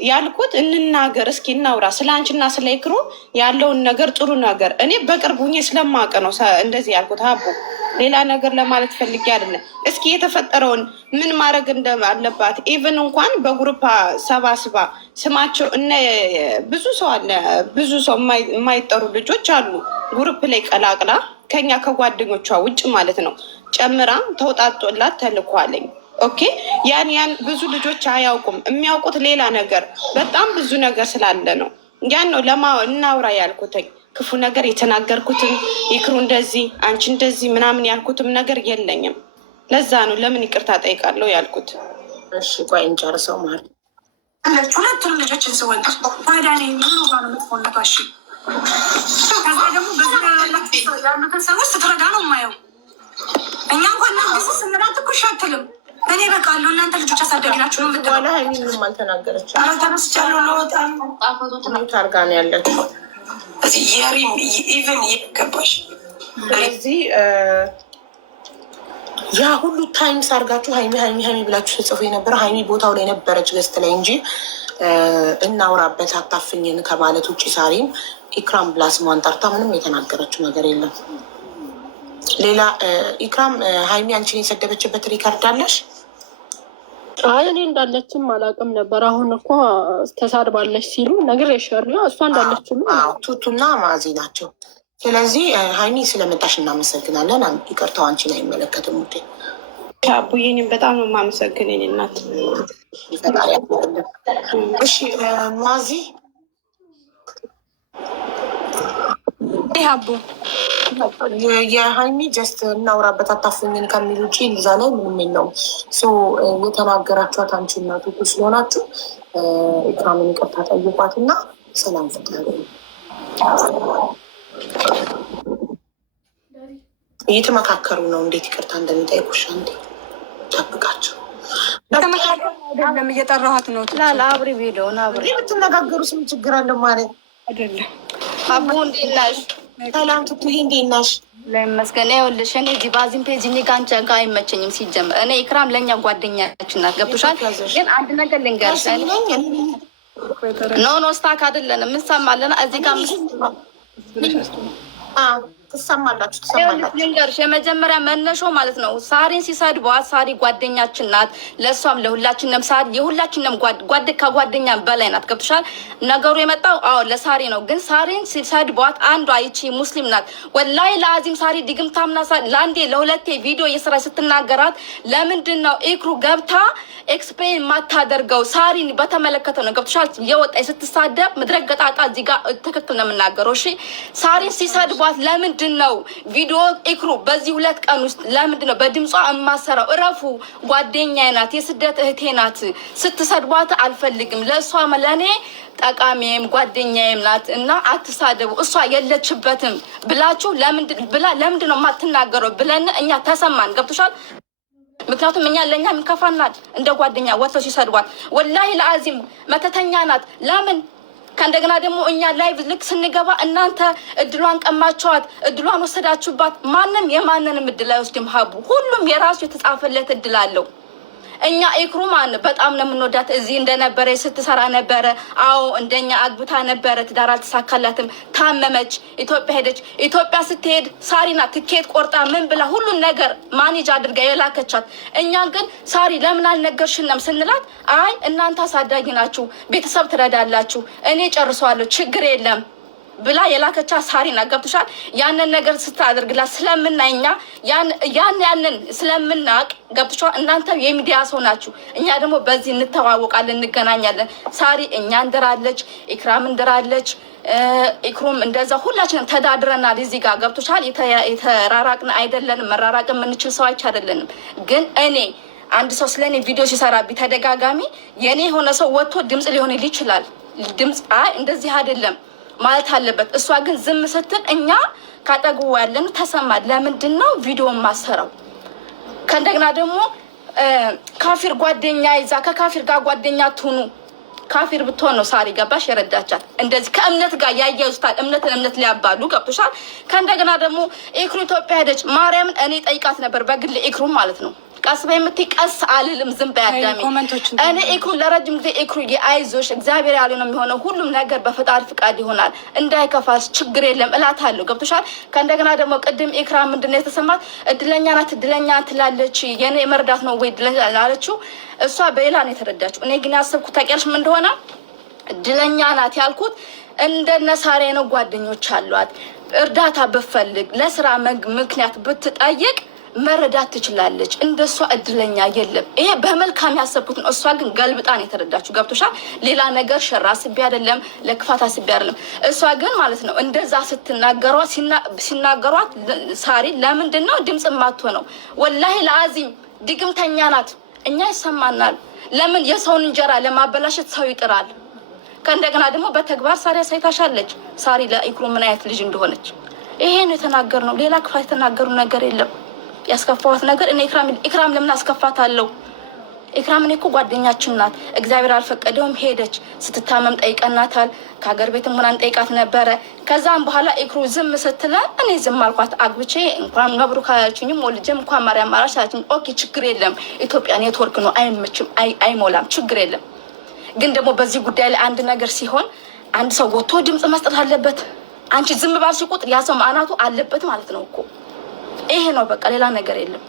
ያልኩት እንናገር እስኪ እናውራ ስለ አንቺና ስለ ኢክሩ ያለውን ነገር ጥሩ ነገር እኔ በቅርቡ ስለማውቅ ነው እንደዚህ ያልኩት ሀቡ። ሌላ ነገር ለማለት ፈልጌ አይደለም። እስኪ የተፈጠረውን ምን ማድረግ አለባት። ኢቨን እንኳን በግሩፕ ሰባስባ ስማቸው እነ ብዙ ሰው አለ፣ ብዙ ሰው የማይጠሩ ልጆች አሉ። ግሩፕ ላይ ቀላቅላ ከኛ ከጓደኞቿ ውጭ ማለት ነው ጨምራ ተውጣጦላት ተልኳለኝ። ኦኬ ያን ብዙ ልጆች አያውቁም። የሚያውቁት ሌላ ነገር በጣም ብዙ ነገር ስላለ ነው። ያን ነው እናውራ ያልኩትኝ። ክፉ ነገር የተናገርኩትም ይክሩ እንደዚህ አንቺ እንደዚህ ምናምን ያልኩትም ነገር የለኝም። ለዛ ነው ለምን ይቅርታ ጠይቃለሁ ያልኩት። እሺ ቆይ እንጨርሰው ማለት ሁለቱም ልጆችን ስወልድ ታዲያ እኔ ምን ሆ ነው የምትሆነው? እሺ ከዛ ደግሞ በዙሪያ ያሉትን ሰዎች ስትረዳ ነው የማየው። እኛ እንኳን ስ ስንላት እኮ እሺ አትልም። እኔ በቃ አለሁ። እናንተ ልጆች አሳደጊ ናችሁ ነው የምትለው። በኋላ ሀይሚ ምንም አልተናገረችም። ኧረ ተመስቻለሁ። ለወጣ ታርጋ ነው ያለችው። እዚህ የሪም ኢቨን እየገባሽ ስለዚህ ያ ሁሉ ታይምስ አድርጋችሁ ሀይሚ ሀይሚ ሀይሚ ብላችሁ ተጽፎ የነበረ ሀይሚ ቦታው ላይ ነበረች ገስት ላይ እንጂ እናውራበት አታፍኝን ከማለት ውጭ ሳሪም ኢክራም ብላ ስሟን ጠርታ ምንም የተናገረችው ነገር የለም። ሌላ ኢክራም ሀይሚ አንቺን የሰደበችበት ሪካርድ አለሽ? አይ እኔ እንዳለችም አላውቅም ነበር። አሁን እኮ ተሳድባለች ሲሉ ነግሬሻለሁ። እሷ እንዳለችም ቱቱና ማዚ ናቸው። ስለዚህ ሀይሚ ስለመጣሽ እናመሰግናለን። ይቅርታው አንቺን አይመለከትም። ውዴ አቡዬንም በጣም ነው የማመሰግን የእኔ እናት። እሺ ማዚ አቡ የሀይሚ ጀስት እናውራበት አታፍኝን ከሚል ውጭ እዛ ላይ ምንም የለውም። የተናገራችኋት አንቺ እና ቱቱ ስለሆናችሁ ኢክራምን ይቅርታ ጠይቋት እና ሰላም ፍጠሩ። እየተመካከሩ ነው እንዴት ይቅርታ እንደሚጠይቁሽ አንዴ ጠብቃቸው። አይደለም እየጠራኋት ነው። አብሪ ቪዲዮን አብሪ የምትነጋገሩ ስም ችግር አለ ማለት አይደለም። አቡ እንዴት ነሽ? ሰላም ቱቱዬ እንዴት ነሽ? ለመስገን ይኸውልሽ፣ እኔ እዚህ ባዚን ፔጅ እኔ ከአንቺ ጋር አይመቸኝም። ሲጀመር እኔ ኢክራም ለእኛ ጓደኛችን ናት። ገብቶሻል? ግን አንድ ነገር ልንገርሽ፣ ኖ ስታክ አይደለንም። እንሰማለን እዚህ ጋር ትሰማላችሁ። ልንገርሽ፣ የመጀመሪያ መነሾ ማለት ነው ሳሪን ሲሰድቧት፣ ሳሪ ጓደኛችን ናት። ለእሷም ለሁላችንም ሳሪ የሁላችንም ከጓደኛ በላይ ናት። ገብቶሻል? ነገሩ የመጣው አዎ ለሳሪ ነው። ግን ሳሪን ሲሰድቧት አንዷ ይቺ ሙስሊም ናት። ወላሂ ለአዚም ሳሪ ድግምታምና ለአንዴ ለሁለቴ ቪዲዮ እየሰራች ስትናገራት ለምንድን ነው ኢክሩ ገብታ ኤክስፕሌን የማታደርገው? ሳሪን በተመለከተ ነው። ገብቶሻል? የወጣች ስትሳደብ ምድረ ገጣጣ እዚህ ጋር ትክክል ነው የምናገረው። እሺ ሳሪን ሲሰድቧት ለምንድን ነው ቪዲዮ ኢክሩ በዚህ 2 ቀን ውስጥ ለምንድን ነው በድምጿ የማሰራው? እረፉ። ጓደኛዬ ናት፣ የስደት እህቴ ናት። ስትሰድቧት አልፈልግም። ለእሷ ለእኔ ጠቃሚም ጓደኛዬም ናት እና አትሳደቡ፣ እሷ የለችበትም ብላችሁ ለምንድን ነው የማትናገረው ብለን እኛ ተሰማን። ገብቶሻል? ምክንያቱም እኛ ለእኛ የሚከፋናል እንደ ጓደኛ ወጥተው ሲሰድቧት። ወላሂ ለአዚም መተተኛ ናት። ለምን ከእንደገና ደግሞ እኛ ላይቭ ልክ ስንገባ እናንተ እድሏን ቀማችኋት፣ እድሏን ወሰዳችሁባት። ማንም የማንንም እድል አይወስድም። ሀቡ ሁሉም የራሱ የተጻፈለት እድል አለው። እኛ ኢክሩማን በጣም ነው የምንወዳት። እዚህ እንደነበረ ስትሰራ ነበረ። አዎ እንደኛ አግብታ ነበረ። ትዳር አልተሳካላትም። ታመመች፣ ኢትዮጵያ ሄደች። ኢትዮጵያ ስትሄድ ሳሪና ትኬት ቆርጣ ምን ብላ ሁሉን ነገር ማኔጅ አድርጋ የላከቻት። እኛ ግን ሳሪ ለምን አልነገርሽንም ስንላት አይ እናንተ አሳዳጊ ናችሁ፣ ቤተሰብ ትረዳላችሁ፣ እኔ ጨርሰዋለሁ፣ ችግር የለም ብላ የላከቻ ሳሪና። ገብቶሻል? ያንን ነገር ስታደርግላት ስለምናይ እኛ ያንን ስለምናቅ ገብቶሻል? እናንተ የሚዲያ ሰው ናችሁ፣ እኛ ደግሞ በዚህ እንተዋወቃለን፣ እንገናኛለን። ሳሪ እኛ እንድራለች፣ ኢክራም እንድራለች፣ ኢክሩም እንደዛ ሁላችንም ተዳድረናል እዚህ ጋር። ገብቶሻል? የተራራቅን አይደለንም፣ መራራቅ የምንችል ሰዎች አይደለንም። ግን እኔ አንድ ሰው ስለ እኔ ቪዲዮ ሲሰራብኝ ተደጋጋሚ የእኔ የሆነ ሰው ወጥቶ ድምፅ ሊሆን ይችላል። ድምፅ እንደዚህ አይደለም ማለት አለበት። እሷ ግን ዝም ስትል እኛ ካጠግቡ ያለን ተሰማል። ለምንድን ነው ቪዲዮ ማሰራው? ከእንደገና ደግሞ ካፊር ጓደኛ ይዛ ከካፊር ጋር ጓደኛ ትሁኑ። ካፊር ብትሆን ነው ሳሪ ገባሽ የረዳቻት። እንደዚህ ከእምነት ጋር ያያዙታል። እምነት ሊያባሉ ገብቶሻል? ከእንደገና ደግሞ ኢክሩ ኢትዮጵያ ሄደች። ማርያምን እኔ ጠይቃት ነበር በግል ኢክሩ ማለት ነው። ቀስ በምትይ ቀስ አልልም፣ ዝም በያዳሚ እኔ ኢክሩ ለረጅም ጊዜ ኢክሩ የአይዞሽ እግዚአብሔር ያለ ነው የሚሆነው። ሁሉም ነገር በፈጣሪ ፍቃድ ይሆናል፣ እንዳይከፋሽ ችግር የለም እላታለሁ። ገብቶሻል? ከእንደገና ደግሞ ቅድም ኢክራ ምንድነው የተሰማት? እድለኛ ናት፣ እድለኛ ትላለች። የኔ መርዳት ነው ወይ ላለችው እሷ በሌላ ነው የተረዳችው። እኔ ግን ያሰብኩት ታውቂያለሽ ምን እንደሆነ? እድለኛ ናት ያልኩት እንደነ ሳሬ ነው። ጓደኞች አሏት። እርዳታ ብትፈልግ ለስራ ምክንያት ብትጠይቅ መረዳት ትችላለች። እንደሷ እድለኛ የለም። ይሄ በመልካም ያሰብኩት ነው። እሷ ግን ገልብጣን የተረዳችሁ ገብቶሻል? ሌላ ነገር ሸራ አስቤ አይደለም፣ ለክፋት አስቤ አይደለም። እሷ ግን ማለት ነው እንደዛ ሲናገሯት ሳሪ ለምንድን ነው ድምፅ የማትሆነው? ወላሂ ለአዚም ድግምተኛ ናት። እኛ ይሰማናል። ለምን የሰውን እንጀራ ለማበላሸት ሰው ይጥራል? ከእንደገና ደግሞ በተግባር ሳሪ አሳይታሻለች። ሳሪ ለኢክሩ ምን አይነት ልጅ እንደሆነች ይሄን የተናገር ነው። ሌላ ክፋት የተናገሩ ነገር የለም። ያስከፋዋት ነገር እኔ ኢክራም ለምን አስከፋታለሁ? ኢክራም እኔ እኮ ጓደኛችን ናት፣ እግዚአብሔር አልፈቀደውም ሄደች። ስትታመም ጠይቀናታል። ከሀገር ቤትም ሆናን ጠይቃት ነበረ። ከዛም በኋላ ኢክሩ ዝም ስትለን እኔ ዝም አልኳት። አግብቼ እንኳን መብሩክ አላችኝም፣ ወልጄም እንኳን ማርያም ማራሽ አላችኝ። ኦኬ ችግር የለም ኢትዮጵያ ኔትወርክ ነው አይመችም፣ አይሞላም፣ ችግር የለም። ግን ደግሞ በዚህ ጉዳይ ላይ አንድ ነገር ሲሆን አንድ ሰው ወጥቶ ድምፅ መስጠት አለበት። አንቺ ዝም ባልሽ ቁጥር ያ ሰው ማናቱ አለበት ማለት ነው እኮ። ይሄ ነው በቃ፣ ሌላ ነገር የለም።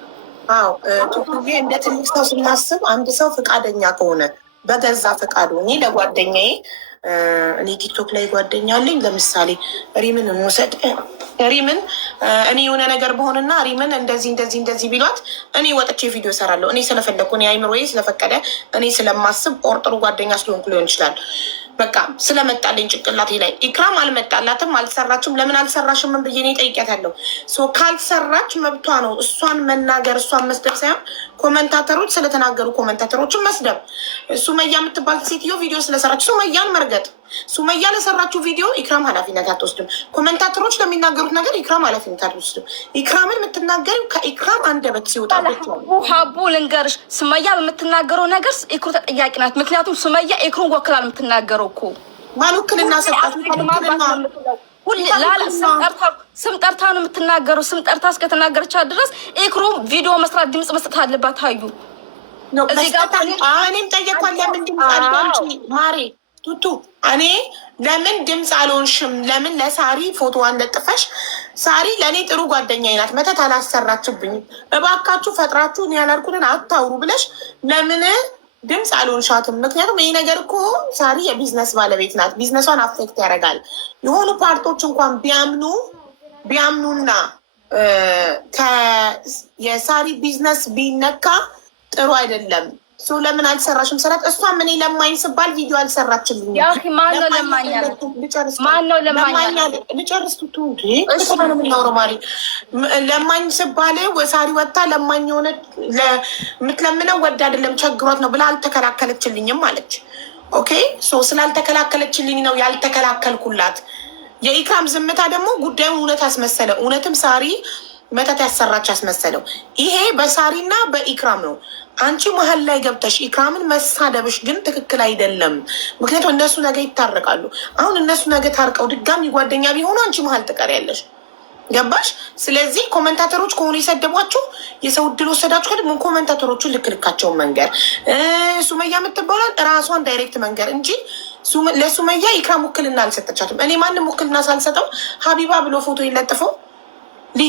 አዎ ቱቱዬ፣ እንደ ትልቅ ሰው ስናስብ አንድ ሰው ፈቃደኛ ከሆነ በገዛ ፈቃዱ እኔ ለጓደኛዬ እኔ ቲክቶክ ላይ ጓደኛ አለኝ። ለምሳሌ ሪምን እንውሰድ። ሪምን እኔ የሆነ ነገር በሆንና ሪምን እንደዚህ ቢሏት እኔ ወጥቼ ቪዲዮ እሰራለሁ። እኔ ስለፈለግኩ እኔ አይምሮዬ ስለፈቀደ እኔ ስለማስብ ኦር ጥሩ ጓደኛ ስለሆንኩ ሊሆን ይችላል። በቃ ስለመጣልኝ ጭንቅላቴ ላይ። ኢክራም አልመጣላትም፣ አልሰራችም። ለምን አልሰራሽም ብዬ እኔ ጠይቄያታለሁ። ካልሰራች መብቷ ነው እሷን መናገር፣ እሷን መስደብ ሳይሆን ኮመንታተሮች ስለተናገሩ ኮመንታተሮችን መስደብ። ሱመያ የምትባል ሴትዮ ቪዲዮ ስለሰራች ሱመያን መርገጥ። ሱመያ ለሰራችው ቪዲዮ ኢክራም ኃላፊነት አትወስድም። ኮመንታተሮች ለሚናገሩት ነገር ኢክራም ኃላፊነት አትወስድም። ኢክራምን የምትናገሪው ከኢክራም አንደበት ሲወጣ ሀቡ ልንገርሽ፣ ሱመያ በምትናገረው ነገር ኢክሩ ተጠያቂ ናት። ምክንያቱም ሱመያ ኢክሩን ወክላ ነው የምትናገረው እኮ። ማን ውክልና ሰጣት? ስም ጠርታ ነው የምትናገረው። ስም ጠርታ እስከተናገረቻት ድረስ ኢክሩ ቪዲዮ መስራት፣ ድምፅ መስጠት አለባት። ታዩ እኔም ጠየኳት። ለምን ድምፅ አልሆንሽ ማሬ ቱቱ? እኔ ለምን ድምፅ አልሆንሽም? ለምን ለሳሪ ፎቶዋን ለጥፈሽ፣ ሳሪ ለእኔ ጥሩ ጓደኛዬ ናት፣ መተት አላሰራችብኝም፣ እባካችሁ ፈጥራችሁ እኔ ያላልኩትን አታውሩ ብለሽ ለምን ድምፅ አልሆንሻትም? ምክንያቱም ይህ ነገር እኮ ሳሪ የቢዝነስ ባለቤት ናት። ቢዝነሷን አፌክት ያደርጋል። የሆኑ ፓርቶች እንኳን ቢያምኑና የሳሪ ቢዝነስ ቢነካ ጥሩ አይደለም። ለምን አልሰራሽም ስላት፣ እሷም እኔ ለማኝ ስባል ቪዲዮ አልሰራችልኝ። ማነው ለማኝ? ልጨርስ ቱቱ የምናውረው ማሪ። ለማኝ ስባል ሳሪ ወጥታ ለማኝ የሆነ የምትለምነው ወድ አይደለም ቸግሯት ነው ብላ አልተከላከለችልኝም አለች። ኦኬ ስላልተከላከለችልኝ ነው ያልተከላከልኩላት። የኢክራም ዝምታ ደግሞ ጉዳዩን እውነት አስመሰለ። እውነትም ሳሪ መተት ያሰራች አስመሰለው። ይሄ በሳሪና በኢክራም ነው። አንቺ መሀል ላይ ገብተሽ ኢክራምን መሳደብሽ ግን ትክክል አይደለም። ምክንያቱም እነሱ ነገ ይታረቃሉ። አሁን እነሱ ነገ ታርቀው ድጋሚ ጓደኛ ቢሆኑ አንቺ መሀል ትቀሪያለሽ። ገባሽ? ስለዚህ ኮመንታተሮች ከሆኑ የሰደቧችሁ የሰው እድል ወሰዳችሁ። ደግሞ ኮመንታተሮቹን ልክልካቸውን መንገር፣ ሱመያ የምትባለን ራሷን ዳይሬክት መንገር እንጂ ለሱመያ ኢክራም ውክልና አልሰጠቻትም። እኔ ማንም ውክልና ሳልሰጠው ሀቢባ ብሎ ፎቶ ይለጥፈው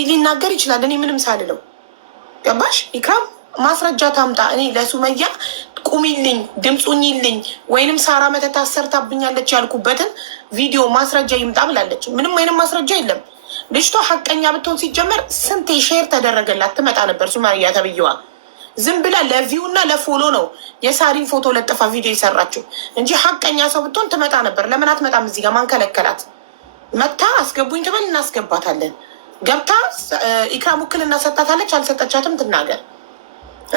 ሊናገር ይችላል። እኔ ምንም ሳልለው። ገባሽ? ኢክራም ማስረጃ ታምጣ። እኔ ለሱመያ ቁሚልኝ፣ ድምፁኝልኝ ወይንም ሳራ መተት አሰርታብኛለች ያልኩበትን ቪዲዮ ማስረጃ ይምጣ ብላለች። ምንም አይነት ማስረጃ የለም። ልጅቷ ሀቀኛ ብትሆን ሲጀመር ስንቴ ሼር ተደረገላት ትመጣ ነበር። ሱመያ ተብዬዋ ዝም ብላ ለቪው እና ለፎሎ ነው የሳሪን ፎቶ ለጥፋ ቪዲዮ የሰራችው እንጂ ሀቀኛ ሰው ብትሆን ትመጣ ነበር። ለምን አትመጣም? እዚህ ጋር ማን ከለከላት? መታ አስገቡኝ ትበል፣ እናስገባታለን። ገብታ ኢክራም ውክልና ሰጣታለች አልሰጠቻትም ትናገር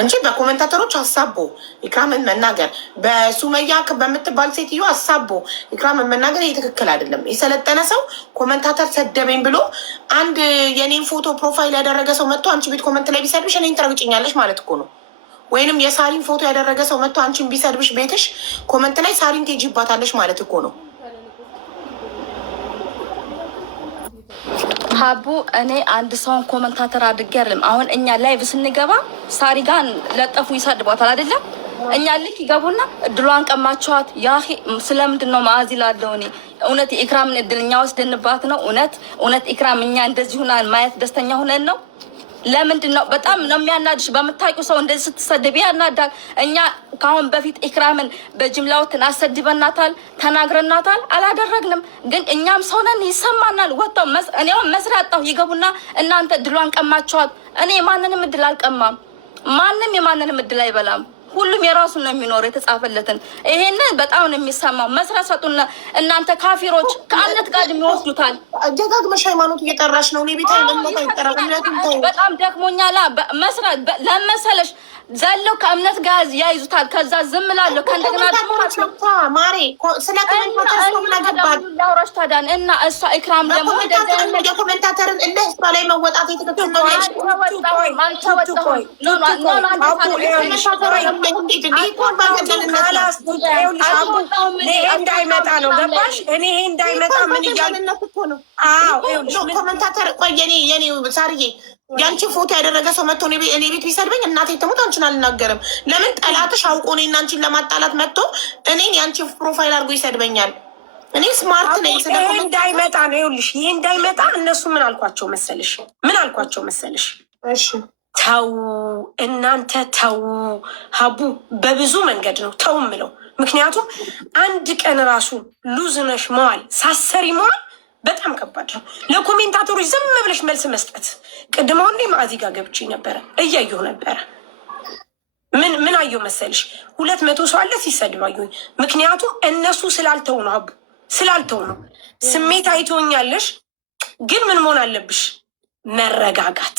እንጂ በኮመንታተሮች አሳቦ ኢክራምን መናገር፣ በሱመያ በምትባል ሴትዮ አሳቦ ኢክራምን መናገር ይህ ትክክል አይደለም። የሰለጠነ ሰው ኮመንታተር ሰደበኝ ብሎ አንድ የኔን ፎቶ ፕሮፋይል ያደረገ ሰው መጥቶ አንቺ ቤት ኮመንት ላይ ቢሰድብሽ እኔን ትረግጭኛለሽ ማለት እኮ ነው። ወይንም የሳሪን ፎቶ ያደረገ ሰው መጥቶ አንቺን ቢሰድብሽ ቤትሽ ኮመንት ላይ ሳሪን ትሄጂባታለሽ ማለት እኮ ነው። ሀቡ እኔ አንድ ሰውን ኮመንታተር አድርጌ አይደለም። አሁን እኛ ላይቭ ስንገባ ሳሪ ጋር ለጠፉ ይሰድቧታል አይደለም? እኛ ልክ ይገቡና እድሏን ቀማችኋት። ያ ስለምንድን ነው ማዕዚ ላለው እኔ እውነት ኢክራምን እድል እኛ ወስደንባት ነው? እውነት ኢክራም እኛ እንደዚህ ሁና ማየት ደስተኛ ሁነን ነው? ለምንድን ነው? በጣም ነው የሚያናድሽ። በምታውቂው ሰው እንደዚህ ስትሰደብ ያናዳል። እኛ ከአሁን በፊት ኢክራምን በጅምላውትን አሰድበናታል፣ ተናግረናታል፣ አላደረግንም። ግን እኛም ሰው ነን፣ ይሰማናል። ወጥተው እኔውም መስሪያ አጣሁ ይገቡና እናንተ እድሏን ቀማችኋት። እኔ ማንንም እድል አልቀማም። ማንም የማንንም እድል አይበላም። ሁሉም የራሱን ነው የሚኖረው የተጻፈለትን። ይሄንን በጣም ነው የሚሰማው። መስራት ሰጡና እናንተ ካፊሮች ከአነት ጋር የሚወስዱታል። ደጋግመሽ ሃይማኖት እየጠራሽ ነው። እኔ ቤት በጣም ደክሞኛላ መስራት ለመሰለሽ ዘለው ከእምነት ጋር ያይዙታል። ከዛ ዝም እላለሁ። ከእንደገና ደግሞ ማሬ ስለ ላውራሽ ታዳን እና እሷ ኢክራም ደግሞ የኮሜንታተርን እንደ እሷ ላይ መወጣት የትክክል ነው። እንዳይመጣ ነው ገባሽ? እኔ ይሄ እንዳይመጣ ምን እያልነት እኮ ነው። ኮሜንታተር ቆይ የኔ ሳርዬ ያንቺን ፎቶ ያደረገ ሰው መጥቶ እኔ ቤት ቢሰድበኝ እናቴ ትሙት አንቺን አልናገርም። ለምን ጠላትሽ አውቆ እኔ እና አንቺን ለማጣላት መጥቶ እኔን ያንቺን ፕሮፋይል አድርጎ ይሰድበኛል? እኔ ስማርት ነኝ። ይሄ እንዳይመጣ ነው ይኸውልሽ፣ ይሄ እንዳይመጣ እነሱ ምን አልኳቸው መሰልሽ? እሺ ተው እናንተ ተው። ሀቡ በብዙ መንገድ ነው ተው ምለው። ምክንያቱም አንድ ቀን ራሱ ሉዝ ነሽ መዋል ሳሰሪ መዋል በጣም ከባድ ነው። ለኮሜንታተሮች ዝም ብለሽ መልስ መስጠት። ቅድም አሁን ማዕዚ ጋር ገብቼ ነበረ እያየሁ ነበረ። ምን አየሁ መሰልሽ? 200 ሰው አለ ሲሰድብ አየሁኝ። ምክንያቱም እነሱ ስላልተው ነው ሀቡ ስላልተው ነው። ስሜት አይቶኛለሽ፣ ግን ምን መሆን አለብሽ? መረጋጋት።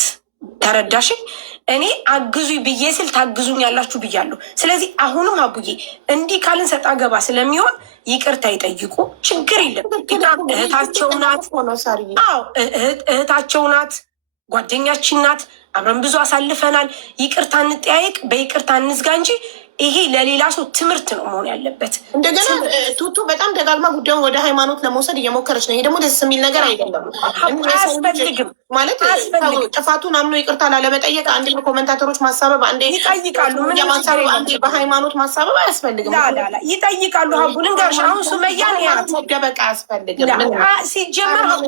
ተረዳሽኝ? እኔ አግዙኝ ብዬ ስል ታግዙኝ ያላችሁ ብያለሁ። ስለዚህ አሁንም አቡዬ እንዲህ ካልን ሰጣ ገባ ስለሚሆን ይቅርታ ይጠይቁ፣ ችግር የለም። እህታቸው ናት። አዎ እህታቸው ናት፣ ጓደኛችን ናት። አብረን ብዙ አሳልፈናል። ይቅርታ እንጠያየቅ፣ በይቅርታ እንዝጋ እንጂ ይሄ ለሌላ ሰው ትምህርት ነው መሆን ያለበት። እንደገና ቱቱ በጣም ደጋግማ ጉዳዩን ወደ ሃይማኖት ለመውሰድ እየሞከረች ነው። ይሄ ደግሞ ደስ የሚል ነገር አይደለም። አያስፈልግም ማለት ጥፋቱን አምኖ ይቅርታ ላለመጠየቅ አንዴ በኮመንታተሮች ማሳበብ፣ አንዴ ይጠይቃሉ፣ አንዴ በሃይማኖት ማሳበብ አያስፈልግም። ይጠይቃሉ። ሀቡ ልንገርሽ፣ አሁን ሱመያን መደበቅ አያስፈልግም። ሲጀመር ሀቡ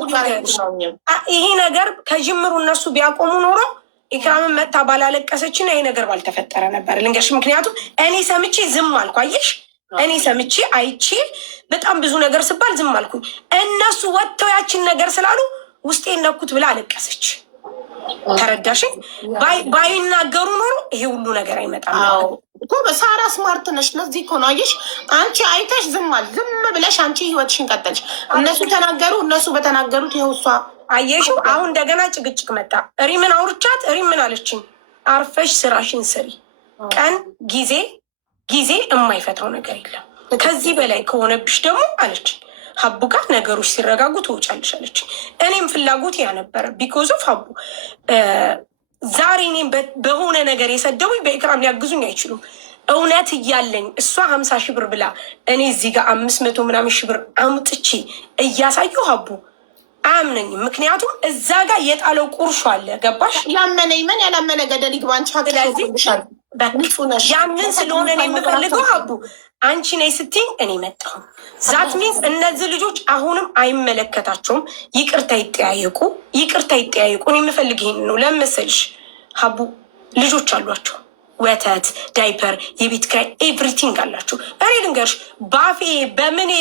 ይሄ ነገር ከጅምሩ እነሱ ቢያቆሙ ኖሮ ኢክራምን መታ ባላለቀሰችና ይሄ ነገር ባልተፈጠረ ነበር። ልንገርሽ፣ ምክንያቱም እኔ ሰምቼ ዝም አልኩ። አየሽ፣ እኔ ሰምቼ አይቼ በጣም ብዙ ነገር ስባል ዝም አልኩኝ። እነሱ ወጥተው ያችን ነገር ስላሉ ውስጤ ነኩት ብላ አለቀሰች። ተረዳሽኝ? ባይናገሩ ኖሮ ይሄ ሁሉ ነገር አይመጣም። ሳራ ስማርት ነሽ። ለዚህ እኮ ነው አየሽ፣ አንቺ አይተሽ ዝም ብለሽ አንቺ ህይወትሽን ቀጠልሽ። እነሱ ተናገሩ፣ እነሱ በተናገሩት ይኸው እሷ አየሽ። አሁን እንደገና ጭቅጭቅ መጣ። ሪምን አውርቻት ሪምን አለችኝ፣ አርፈሽ ስራሽን ስሪ፣ ቀን ጊዜ የማይፈታው ነገር የለም። ከዚህ በላይ ከሆነብሽ ደግሞ አለችኝ ሀቡ ጋር ነገሮች ሲረጋጉ ትወጫለሽ አለችኝ። እኔም ፍላጎት ያነበረ ቢኮዝ ኦፍ ሀቡ ዛሬ እኔም በሆነ ነገር የሰደቡኝ በኢክራም ሊያግዙኝ አይችሉም። እውነት እያለኝ እሷ 50 ሺህ ብር ብላ እኔ እዚህ ጋር 500 ምናምን ሺህ ብር አምጥቼ እያሳየሁ ሀቡ አያምነኝም። ምክንያቱም እዛ ጋር የጣለው ቁርሾ አለ። ገባሽ? ያመነ ይመን ያላመነ ገደል ይግባ። አንቺ ያምን ስለሆነ ነው የምፈልገው። ሀቡ አንቺ ነይ ስትይኝ እኔ መጣሁ። ዛት ሚንስ እነዚህ ልጆች አሁንም አይመለከታቸውም። ይቅርታ ይጠያየቁ። እኔ የምፈልግ ይሄን ነው። ለምን መሰልሽ ሀቡ ልጆች አሏቸው፣ ወተት፣ ዳይፐር፣ የቤት ኪራይ ኤቭሪቲንግ አላቸው። እኔ ልንገርሽ ባፌ በምኔ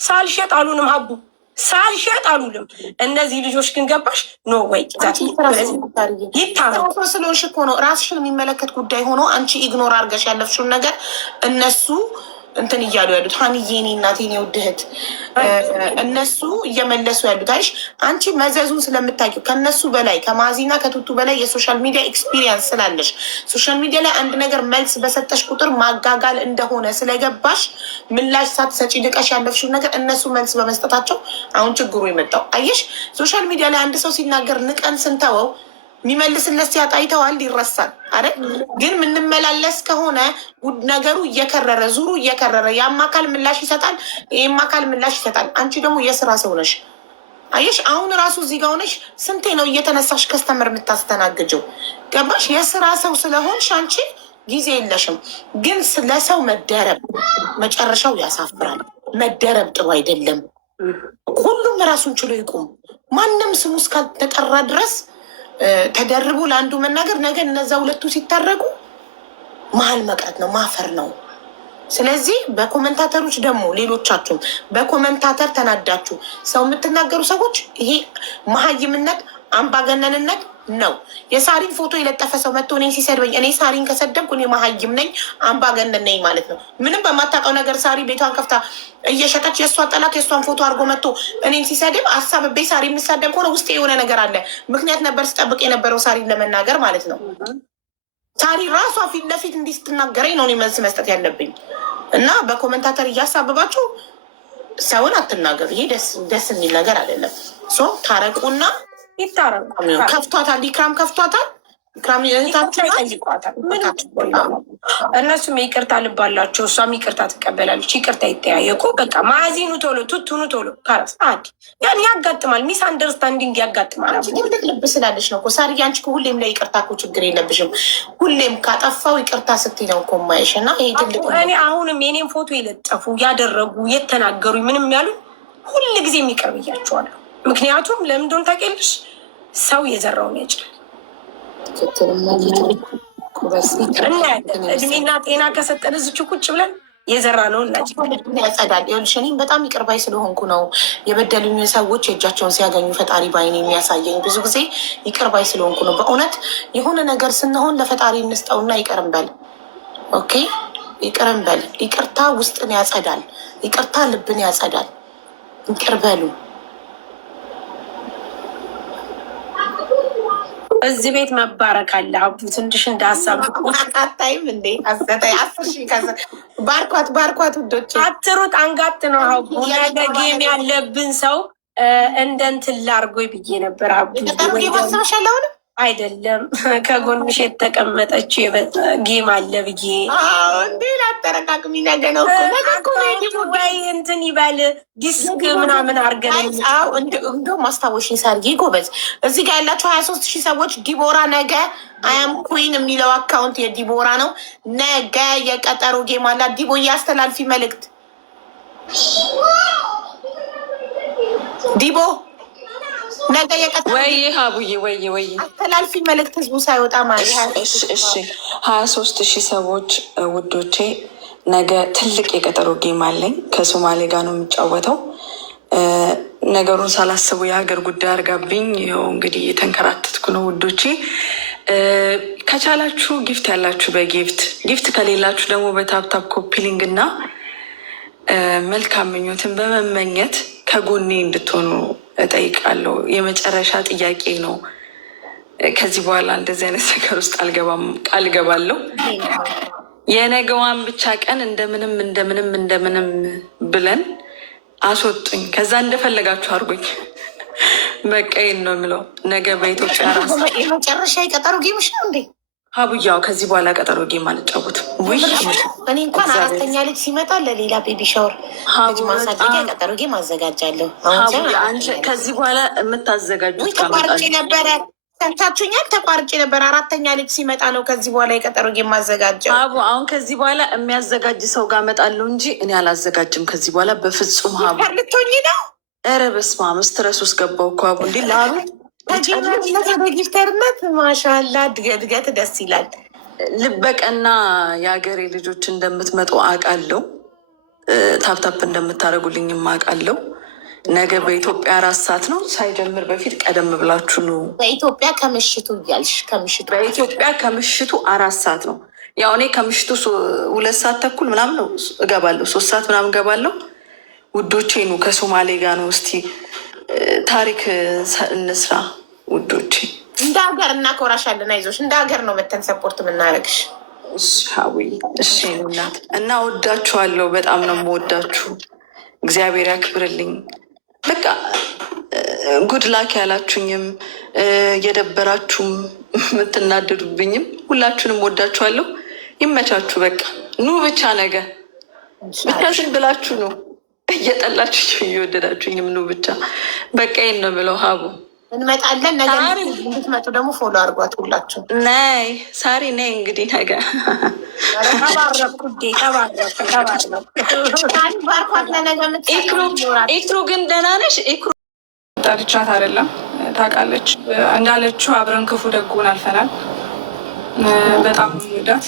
ሳልሸጥ አሉንም ሀቡ ሳልሸጥ አሉልም። እነዚህ ልጆች ግን ገባሽ ኖ ወይ ስለሆንሽ እኮ ነው ራስሽን የሚመለከት ጉዳይ ሆኖ አንቺ ኢግኖር አድርገሽ ያለፍሽውን ነገር እነሱ እንትን እያሉ ያሉት ሀኒዬ፣ እኔ እናቴ፣ እኔ ውድ እህት እነሱ እየመለሱ ያሉት አይሽ አንቺ መዘዙን ስለምታውቂው ከነሱ በላይ ከማዚና ከቱቱ በላይ የሶሻል ሚዲያ ኤክስፒሪየንስ ስላለሽ ሶሻል ሚዲያ ላይ አንድ ነገር መልስ በሰጠሽ ቁጥር ማጋጋል እንደሆነ ስለገባሽ ምላሽ ሳትሰጪ ንቀሽ ያለፍሽውን ነገር እነሱ መልስ በመስጠታቸው አሁን ችግሩ የመጣው አየሽ። ሶሻል ሚዲያ ላይ አንድ ሰው ሲናገር ንቀን ስንተወው የሚመልስለት ሲያጣ ይተዋል፣ ይረሳል። አረ ግን የምንመላለስ ከሆነ ነገሩ እየከረረ ዙሩ እየከረረ ያም አካል ምላሽ ይሰጣል፣ ይህም አካል ምላሽ ይሰጣል። አንቺ ደግሞ የስራ ሰው ነሽ። አየሽ አሁን ራሱ እዚህ ጋር ሆነሽ ስንቴ ነው እየተነሳሽ ከስተመር የምታስተናግጀው? ገባሽ? የስራ ሰው ስለሆንሽ አንቺ ጊዜ የለሽም። ግን ስለሰው መደረብ መጨረሻው ያሳፍራል። መደረብ ጥሩ አይደለም። ሁሉም ራሱን ችሎ ይቁም። ማንም ስሙ እስካልተጠራ ድረስ ተደርቦ ለአንዱ መናገር ነገ እነዛ ሁለቱ ሲታረቁ መሀል መቅረት ነው፣ ማፈር ነው። ስለዚህ በኮመንታተሮች ደግሞ ሌሎቻችሁም በኮመንታተር ተናዳችሁ ሰው የምትናገሩ ሰዎች ይሄ መሀይምነት፣ አምባገነንነት ነው። የሳሪን ፎቶ የለጠፈ ሰው መጥቶ እኔ ሲሰድበኝ እኔ ሳሪን ከሰደብኩ እኔ መሀይም ነኝ አምባገነን ነኝ ማለት ነው። ምንም በማታውቀው ነገር ሳሪ ቤቷን ከፍታ እየሸጠች የእሷ ጠላት የእሷን ፎቶ አድርጎ መጥቶ እኔን ሲሰድብ አሳብቤ ሳሪ የምሳደብ ከሆነ ውስጤ የሆነ ነገር አለ። ምክንያት ነበር ስጠብቅ የነበረው ሳሪን ለመናገር ማለት ነው። ሳሪ ራሷ ፊት ለፊት እንዲህ ስትናገረኝ ነው እኔ መልስ መስጠት ያለብኝ። እና በኮመንታተር እያሳበባችሁ ሰውን አትናገሩ። ይሄ ደስ የሚል ነገር አይደለም። ታረቁና ይታረቁ። ከፍቷታል፣ ኢክራም ከፍቷታል። ኢክራም እህታችን ጠይቋታል። እነሱም ይቅርታ ልባላቸው፣ እሷም ይቅርታ ትቀበላለች። ይቅርታ ይጠያየቁ። በቃ ማዕዚኑ ቶሎ ቱቱኑ ቶሎ ካረስ አዲ ያን ያጋጥማል። ሚስ አንደርስታንዲንግ ያጋጥማል። ትልቅ ልብ ስላለች ነው እኮ ሳርዬ። አንቺ ሁሌም ላይ ይቅርታ እኮ ችግር የለብሽም። ሁሌም ካጠፋው ይቅርታ ስትይ ነው እኮ የማይሽ። እና ይሄ ትልቅ እኔ አሁንም የኔም ፎቶ የለጠፉ ያደረጉ የተናገሩ ምንም ያሉ ሁል ጊዜ የሚቀር ብያቸዋለሁ። ምክንያቱም ለምንድን ታውቂያለሽ? ሰው የዘራውን ያጭዳል። እድሜና ጤና ከሰጠን እዚች ቁጭ ብለን የዘራ ነው ያጸዳል። ይኸውልሽ እኔም በጣም ይቅር ባይ ስለሆንኩ ነው የበደሉኝ ሰዎች የእጃቸውን ሲያገኙ ፈጣሪ ባይን የሚያሳየኝ። ብዙ ጊዜ ይቅር ባይ ስለሆንኩ ነው። በእውነት የሆነ ነገር ስንሆን ለፈጣሪ እንስጠውና ይቅር እንበል። ኦኬ ይቅር እንበል። ይቅርታ ውስጥን ያጸዳል። ይቅርታ ልብን ያጸዳል። ይቅር በሉ። እዚህ ቤት መባረክ አለ። አቡ ትንሽ እንደ ሀሳብ አታይም እንዴ? ባርኳት ውዶች። አትሩጥ አንጋጥ ነው አቡ። ነገ ጌም ያለብን ሰው እንደ እንትን ላርጎኝ ብዬ ነበር አቡ። ማስበሻለሁን አይደለም ከጎንሽ የተቀመጠችው ጌም አለ ብዬ እንዴ ላጠረቃቅሚ። ነገ ነው ወይ እንትን ይበል ዲስክ ምናምን አርገን እንደ ማስታወሽኝ ሳርጌ ጎበዝ። እዚህ ጋር ያላቸው 23,000 ሰዎች ዲቦራ ነገ አያም ኩዊን የሚለው አካውንት የዲቦራ ነው። ነገ የቀጠሮ ጌም አላት። ዲቦ እያስተላልፊ መልእክት ዲቦ ነገ ወይ ሀቡዬ ወይ አስተላልፊ መልእክት ህዝቡ ሳይወጣ ማለት። እሺ 23,000 ሰዎች ውዶቼ፣ ነገ ትልቅ የቀጠሮ ጌም አለኝ። ከሶማሌ ጋር ነው የሚጫወተው። ነገሩን ሳላስቡ የሀገር ጉዳይ አድርጋብኝ ይኸው እንግዲህ የተንከራተትኩ ነው ውዶቼ። ከቻላችሁ ጊፍት ያላችሁ ጊፍት ከሌላችሁ ደግሞ በታፕታፕ ኮፒሊንግ እና መልካም ምኞትን በመመኘት ከጎኔ እንድትሆኑ እጠይቃለሁ። የመጨረሻ ጥያቄ ነው። ከዚህ በኋላ እንደዚህ አይነት ነገር ውስጥ አልገባም፣ ቃል እገባለሁ። የነገዋን ብቻ ቀን እንደምንም ብለን አስወጡኝ። ከዛ እንደፈለጋችሁ አድርጉኝ። በቃዬን ነው የምለው። ነገ በኢትዮጵያ የመጨረሻ የቀጠሮ ጌምሽ ነው እንዴ? ሀቡያው ከዚህ በኋላ ቀጠሮ ጌም አልጫወትም። እኔ እንኳን 4ኛ ልጅ ሲመጣ ለሌላ ቤቢ ሻወር ልጅ ማሳደጊያ ቀጠሮ ጌም አዘጋጃለሁ። ከዚህ በኋላ የምታዘጋጁት ተቋርጬ ነበረ። ሰምታችሁኛል? ተቋርጬ ነበረ። 4ኛ ልጅ ሲመጣ ነው ከዚህ በኋላ የቀጠሮ ጌም ማዘጋጀው። አሁን ከዚህ በኋላ የሚያዘጋጅ ሰው ጋር እመጣለሁ እንጂ እኔ አላዘጋጅም ከዚህ በኋላ በፍጹም። ሀቡ ልትሆኚ ነው? ኧረ በስመ አብ ስትረስ ውስጥ ገባሁ እኮ ሀቡ። እንዲ ላሉ ጊፍተርነት ማሻላ እድገት ደስ ይላል። ልበቀና የሀገሬ ልጆች እንደምትመጡ አውቃለሁ። ታፕታፕ እንደምታደርጉልኝም አውቃለሁ። ነገ በኢትዮጵያ 4 ሰዓት ነው። ሳይጀምር በፊት ቀደም ብላችሁ ነው። በኢትዮጵያ ከምሽቱ እያልሽ በኢትዮጵያ ከምሽቱ 4 ሰዓት ነው። ያው እኔ ከምሽቱ 2 ሰዓት ተኩል ምናምን ነው እገባለሁ። 3 ሰዓት ምናምን እገባለሁ። ውዶቼ ኑ ከሶማሌ ጋር ነው። እስቲ ታሪክ እንስራ ውዶቼ። እንደ ሀገር እናኮራሻለን። አይዞሽ፣ እንደ ሀገር ነው መተን ሰፖርት የምናደርግሽ። ሀዊ እሺ ናት እና ወዳችኋለሁ። በጣም ነው የምወዳችሁ። እግዚአብሔር ያክብርልኝ። በቃ ጉድ ላክ ያላችሁኝም የደበራችሁም የምትናደዱብኝም ሁላችሁንም ወዳችኋለሁ። ይመቻችሁ። በቃ ኑ ብቻ ነገ ብቻ ዝም ብላችሁ ነው እየጠላችሁ እየወደዳችሁኝም ኑ ብቻ። በቃ ይሄን ነው የምለው። ሀቡ እንመጣለን። ነገ እንድትመጡ ደግሞ ፎሎ አድርጓት ሁላችሁ። ነይ ሳሪ ነይ እንግዲህ ነገ ኢክሩ ግን ደህና ነሽ? ኢክሩ ጠርቻት አይደለም ታውቃለች። እንዳለችው አብረን ክፉ ደጉን አልፈናል። በጣም ወዳት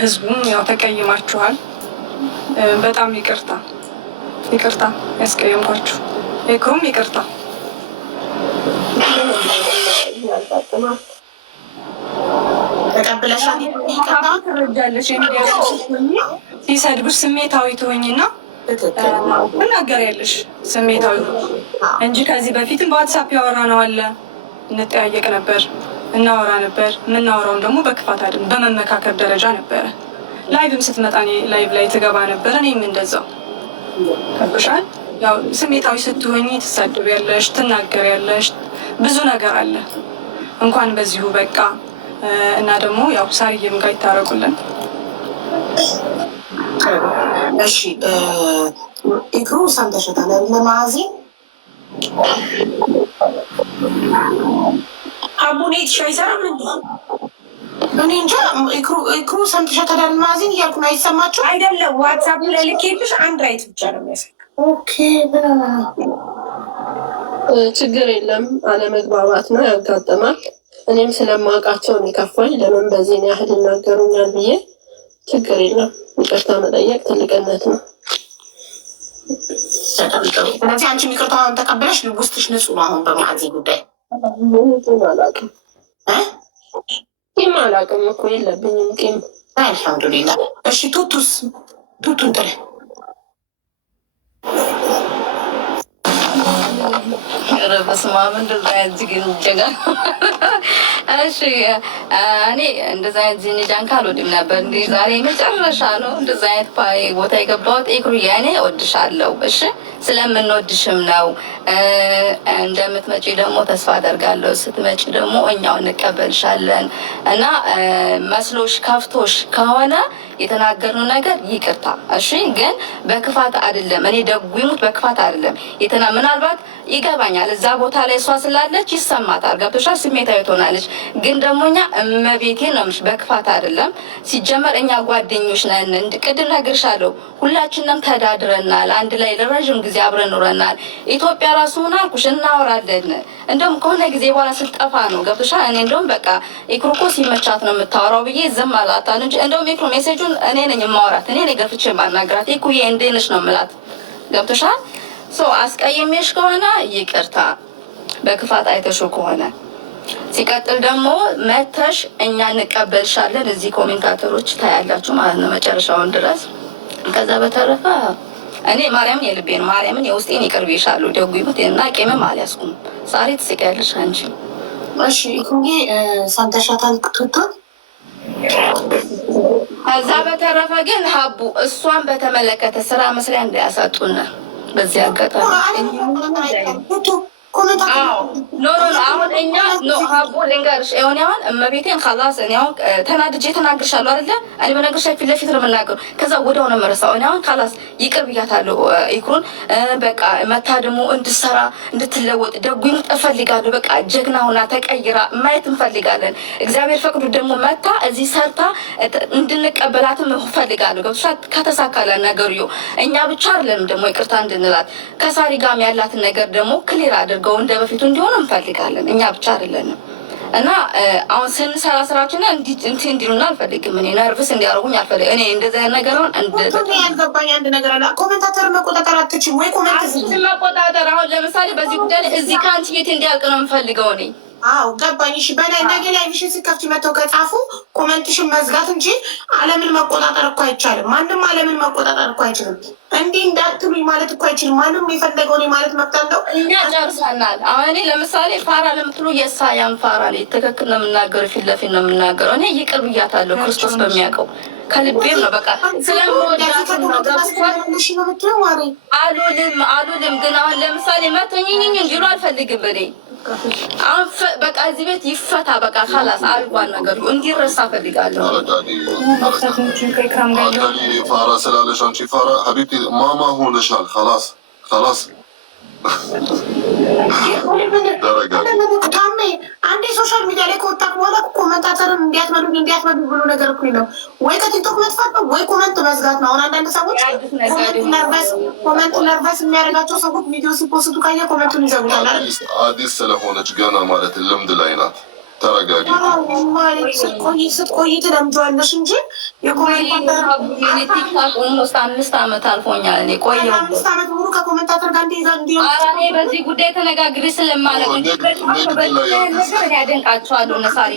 ህዝቡም ያው ተቀይማችኋል። በጣም ይቅርታ ያስቀየምኳችሁ። ኢክሩም ይቅርታ። ትረጃለሽ። ሲሰድብሽ ስሜታዊ ትሆኝና ትናገሪያለሽ ስሜታዊ እንጂ ከዚህ በፊትም በዋትሳፕ ያወራ ነው አለ እንጠያየቅ ነበር። እናወራ ነበር። የምናወራውም ደግሞ በክፋት አይደለም፣ በመመካከር ደረጃ ነበረ። ላይቭም ስትመጣ እኔ ላይቭ ላይ ትገባ ነበረ። እኔም እንደዛው ከብሻል። ያው ስሜታዊ ስትሆኚ ትሳደቢያለሽ፣ ትናገሪያለሽ፣ ብዙ ነገር አለ። እንኳን በዚሁ በቃ እና ደግሞ ያው ሳርዬም ጋር ይታረቁልን። እሺ ኢክሩ ሰምተሻታል ለማዚ አቡኔት ሻይ ሰራ ምን እኔ እንጃ ኢክሩ ሰምተሻታል ማዚን እያልኩ ነው። አይሰማችሁ አይደለም? ዋትሳፕ ላይ ልኬልሽ አንድ ራይት ብቻ ነው የሚያሳይ። ኦኬ ችግር የለም። አለመግባባት ነው ያጋጥማል። እኔም ስለማውቃቸው የሚከፋኝ ለምን በዚህን ያህል ይናገሩኛል ብዬ ችግር የለም። ይቅርታ መጠየቅ ትልቅነት ነው። ስለዚህ አንቺ ይቅርታውን ተቀበለሽ ውስጥሽ ንጹህ ነው። አሁን በማዚ ጉዳይ አላውቅም ቂም አላውቅም እኮ የለብኝም ቂም። አልሐምዱሊላ። እሺ ቱቱን ጥለ በስመ አብ ምንድን ነው እጅግ ጀጋ። እሺ እኔ እንደዛ አይነት ዚኒጃን ካልወድም ነበር። እንዲ ዛሬ መጨረሻ ነው እንደዛ አይነት ቦታ የገባሁት። ኢክሩዬ እኔ እወድሻለሁ። እሺ ስለምንወድሽም ነው። እንደምትመጪ ደግሞ ተስፋ አደርጋለሁ። ስትመጪ ደግሞ እኛው እንቀበልሻለን እና መስሎሽ ከፍቶሽ ከሆነ የተናገርነው ነገር ይቅርታ። እሺ ግን በክፋት አይደለም። እኔ ደጉ ይሙት በክፋት አይደለም። ምናልባት ይገባኛል። እዛ ቦታ ላይ እሷ ስላለች ይሰማታል። ገብቶሻል? ስሜታዊ ትሆናለች። ግን ደግሞ እኛ እመቤቴ ነው የምልሽ፣ በክፋት አይደለም። ሲጀመር እኛ ጓደኞች ነን። ቅድም ነግርሻለሁ። ሁላችንም ተዳድረናል። አንድ ላይ ለረዥም ጊዜ አብረን ኖረናል። ኢትዮጵያ ራሱ ሆና አልኩሽ እናወራለን። እንደውም ከሆነ ጊዜ በኋላ ስጠፋ ነው። ገብቶሻል? እኔ እንደውም በቃ ኢክሩ እኮ ሲመቻት ነው የምታወራው ብዬ ዝም አላታን እንጂ እንደውም ኢክሩ ሜሴጁን እኔ ነኝ የማወራት። እኔ ነኝ ገፍቼ ማናገራት። ኢኩዬ እንዴት ነሽ ነው የምላት። ገብቶሻል? አስቀየሜሽ ከሆነ ይቅርታ፣ በክፋት አይተሽው ከሆነ። ሲቀጥል ደግሞ መተሽ እኛ እንቀበልሻለን። እዚህ ኮሜንታተሮች ታያላችሁ ማለት ነው መጨረሻውን ድረስ። ከዛ በተረፈ እኔ ማርያምን የልቤን ማርያምን የውስጤን ይቅር ብዬሻለሁ። ደጉ ይሙት እና ቂምም አልያዝኩም። ዛሬ ትስቂያለሽ አንቺ። እሺ ኢኩዬ ሰምተሻታል ቱቱ። ከዛ በተረፈ ግን ሀቡ እሷን በተመለከተ ስራ መስሪያ እንዳያሳጡን በዚህ አጋጣሚ ኖ አሁን እኛ ሀቡ ልንገርሽ፣ ሆን አሁን እመቤቴን ካላስ እኔ አሁን ተናድጄ ተናግርሻለሁ አይደለ? እኔ በነገርሽ ፊት ለፊት ነው የምናገሩ። ከዛ ወዲያው ነው የምረሳው። እኔ አሁን ካላስ ይቅር ብያታለሁ ኢክሩን። በቃ መታ ደግሞ እንድሰራ እንድትለወጥ ደጉ ይሙት እፈልጋለሁ። በቃ ጀግና ሆና ተቀይራ ማየት እንፈልጋለን። እግዚአብሔር ፈቅዱ ደግሞ መታ እዚህ ሰርታ እንድንቀበላትም እፈልጋለሁ። ገብቶሻል? ከተሳካለን ነገሩ እኛ ብቻ አይደለንም ደግሞ ይቅርታ እንድንላት ከሳሪ ጋርም ያላትን ነገር ደግሞ ክሊር አድርገው እንደ በፊቱ እንዲሆን እንፈልጋለን። እኛ ብቻ አይደለንም እና አሁን ስንሰራ ስራችን እንዲሉና አልፈልግም። እኔ ነርቭስ እንዲያደርጉኝ አልፈልግም። እኔ እንደዚያ ነገር ያልገባኝ አንድ ነገር አለ። ኮሜንታተር መቆጣጠር አትችይም ወይ? ኮሜንት መቆጣጠር አሁን ለምሳሌ በዚህ ጉዳይ እዚህ ከአንቺ ቤት እንዲያልቅ ነው የምፈልገው እኔ። አዎ ገባኝ። እሺ በላይ ነገ ላይ ቪሽን ሲከፍች መጥተው ከጻፉ ኮሜንትሽን መዝጋት እንጂ ዓለምን መቆጣጠር እኮ አይቻልም። ማንም ዓለምን መቆጣጠር እኮ አይችልም። እንዲህ እንዳትሉኝ ማለት እኮ አይችልም። ማንም የፈለገው ማለት መብት አለው። እኛ ጨርሰናል። አሁን እኔ ለምሳሌ ፋራ ለምትሉ የሳያም ፋራ ላይ ትክክል ነው የምናገረው፣ ፊት ለፊት ነው የምናገረው። እኔ ይቅር ብያታለሁ። ክርስቶስ በሚያውቀው ከልቤም ነው። በቃ ስለምወዳት ነው። አሉልም ግን አሁን ለምሳሌ መተኝኝኝ እንዲሉ አልፈልግም እኔ አሁን በቃ እዚህ ቤት ይፈታ። በቃ ካላስ አልጓን ነገር እንዲረሳ ፈልጋለሁ። ፋራ ስላለሽ አንቺ ፋራ ሀቢብቲ ማማ ሆነሻል። ካላስ ታሜ አንዴ ሶሻል ሚዲያ ላይ ከወጣት በኋላ ኮመንታተርን እንዲያትመዱ ብሎ ነገር እኮ ነው። ወይ ከቲክቶክ መጥፋት ነው ወይ ኮመንት መዝጋት ነው። አሁን አንዳንድ ሰዎች ኮመንት ነርቨስ የሚያደርጋቸው ሰዎች ቪዲዮ ሲፖስቱ ካየ ኮመንቱን ይዘጉታል። አዲስ ስለሆነች ገና ማለት ልምድ ላይ ናት። ተረጋጊ። ስትቆይ ትለምጂዋለሽ እንጂ ቲክቶክ 5 ዓመት አልፎኛል። እኔ ቆየሁ 5 ዓመት ሙሉ ከኮመንታተር ጋር እኔ በዚህ ጉዳይ ተነጋግሬ ስለማለት ያደንቃቸዋለሁ። ነሳሪ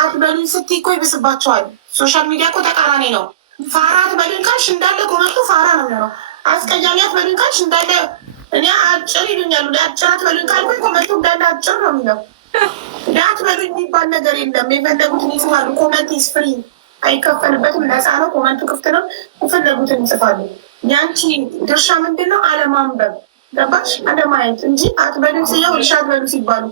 አትበሉኝ ስትይ እኮ ይብስባቸዋል። ሶሻል ሚዲያ እኮ ተቃራኒ ነው። ፋራ አትበሉኝ ካልሽ እንዳለ ኮመንቱ ፋራ ነው የሚሆነው። አስቀያሚ አትበሉኝ ካልሽ እንዳለ እኔ አጭር ይሉኛሉ። አጭር አትበሉኝ ካልኩኝ ኮመንቱ እንዳለ አጭር ነው የሚለው። አትበሉ የሚባል ነገር የለም። የፈለጉትን ይጽፋሉ። ኮመንት ኢዝ ፍሪ፣ አይከፈልበትም። ነፃ ነው። ኮመንቱ ክፍት ነው። የፈለጉትን ይጽፋሉ። ያንቺ ድርሻ ምንድን ነው? አለማንበብ ገባሽ? አለማየት እንጂ አትበሉ ስየው ልሽ አትበሉ ሲባሉ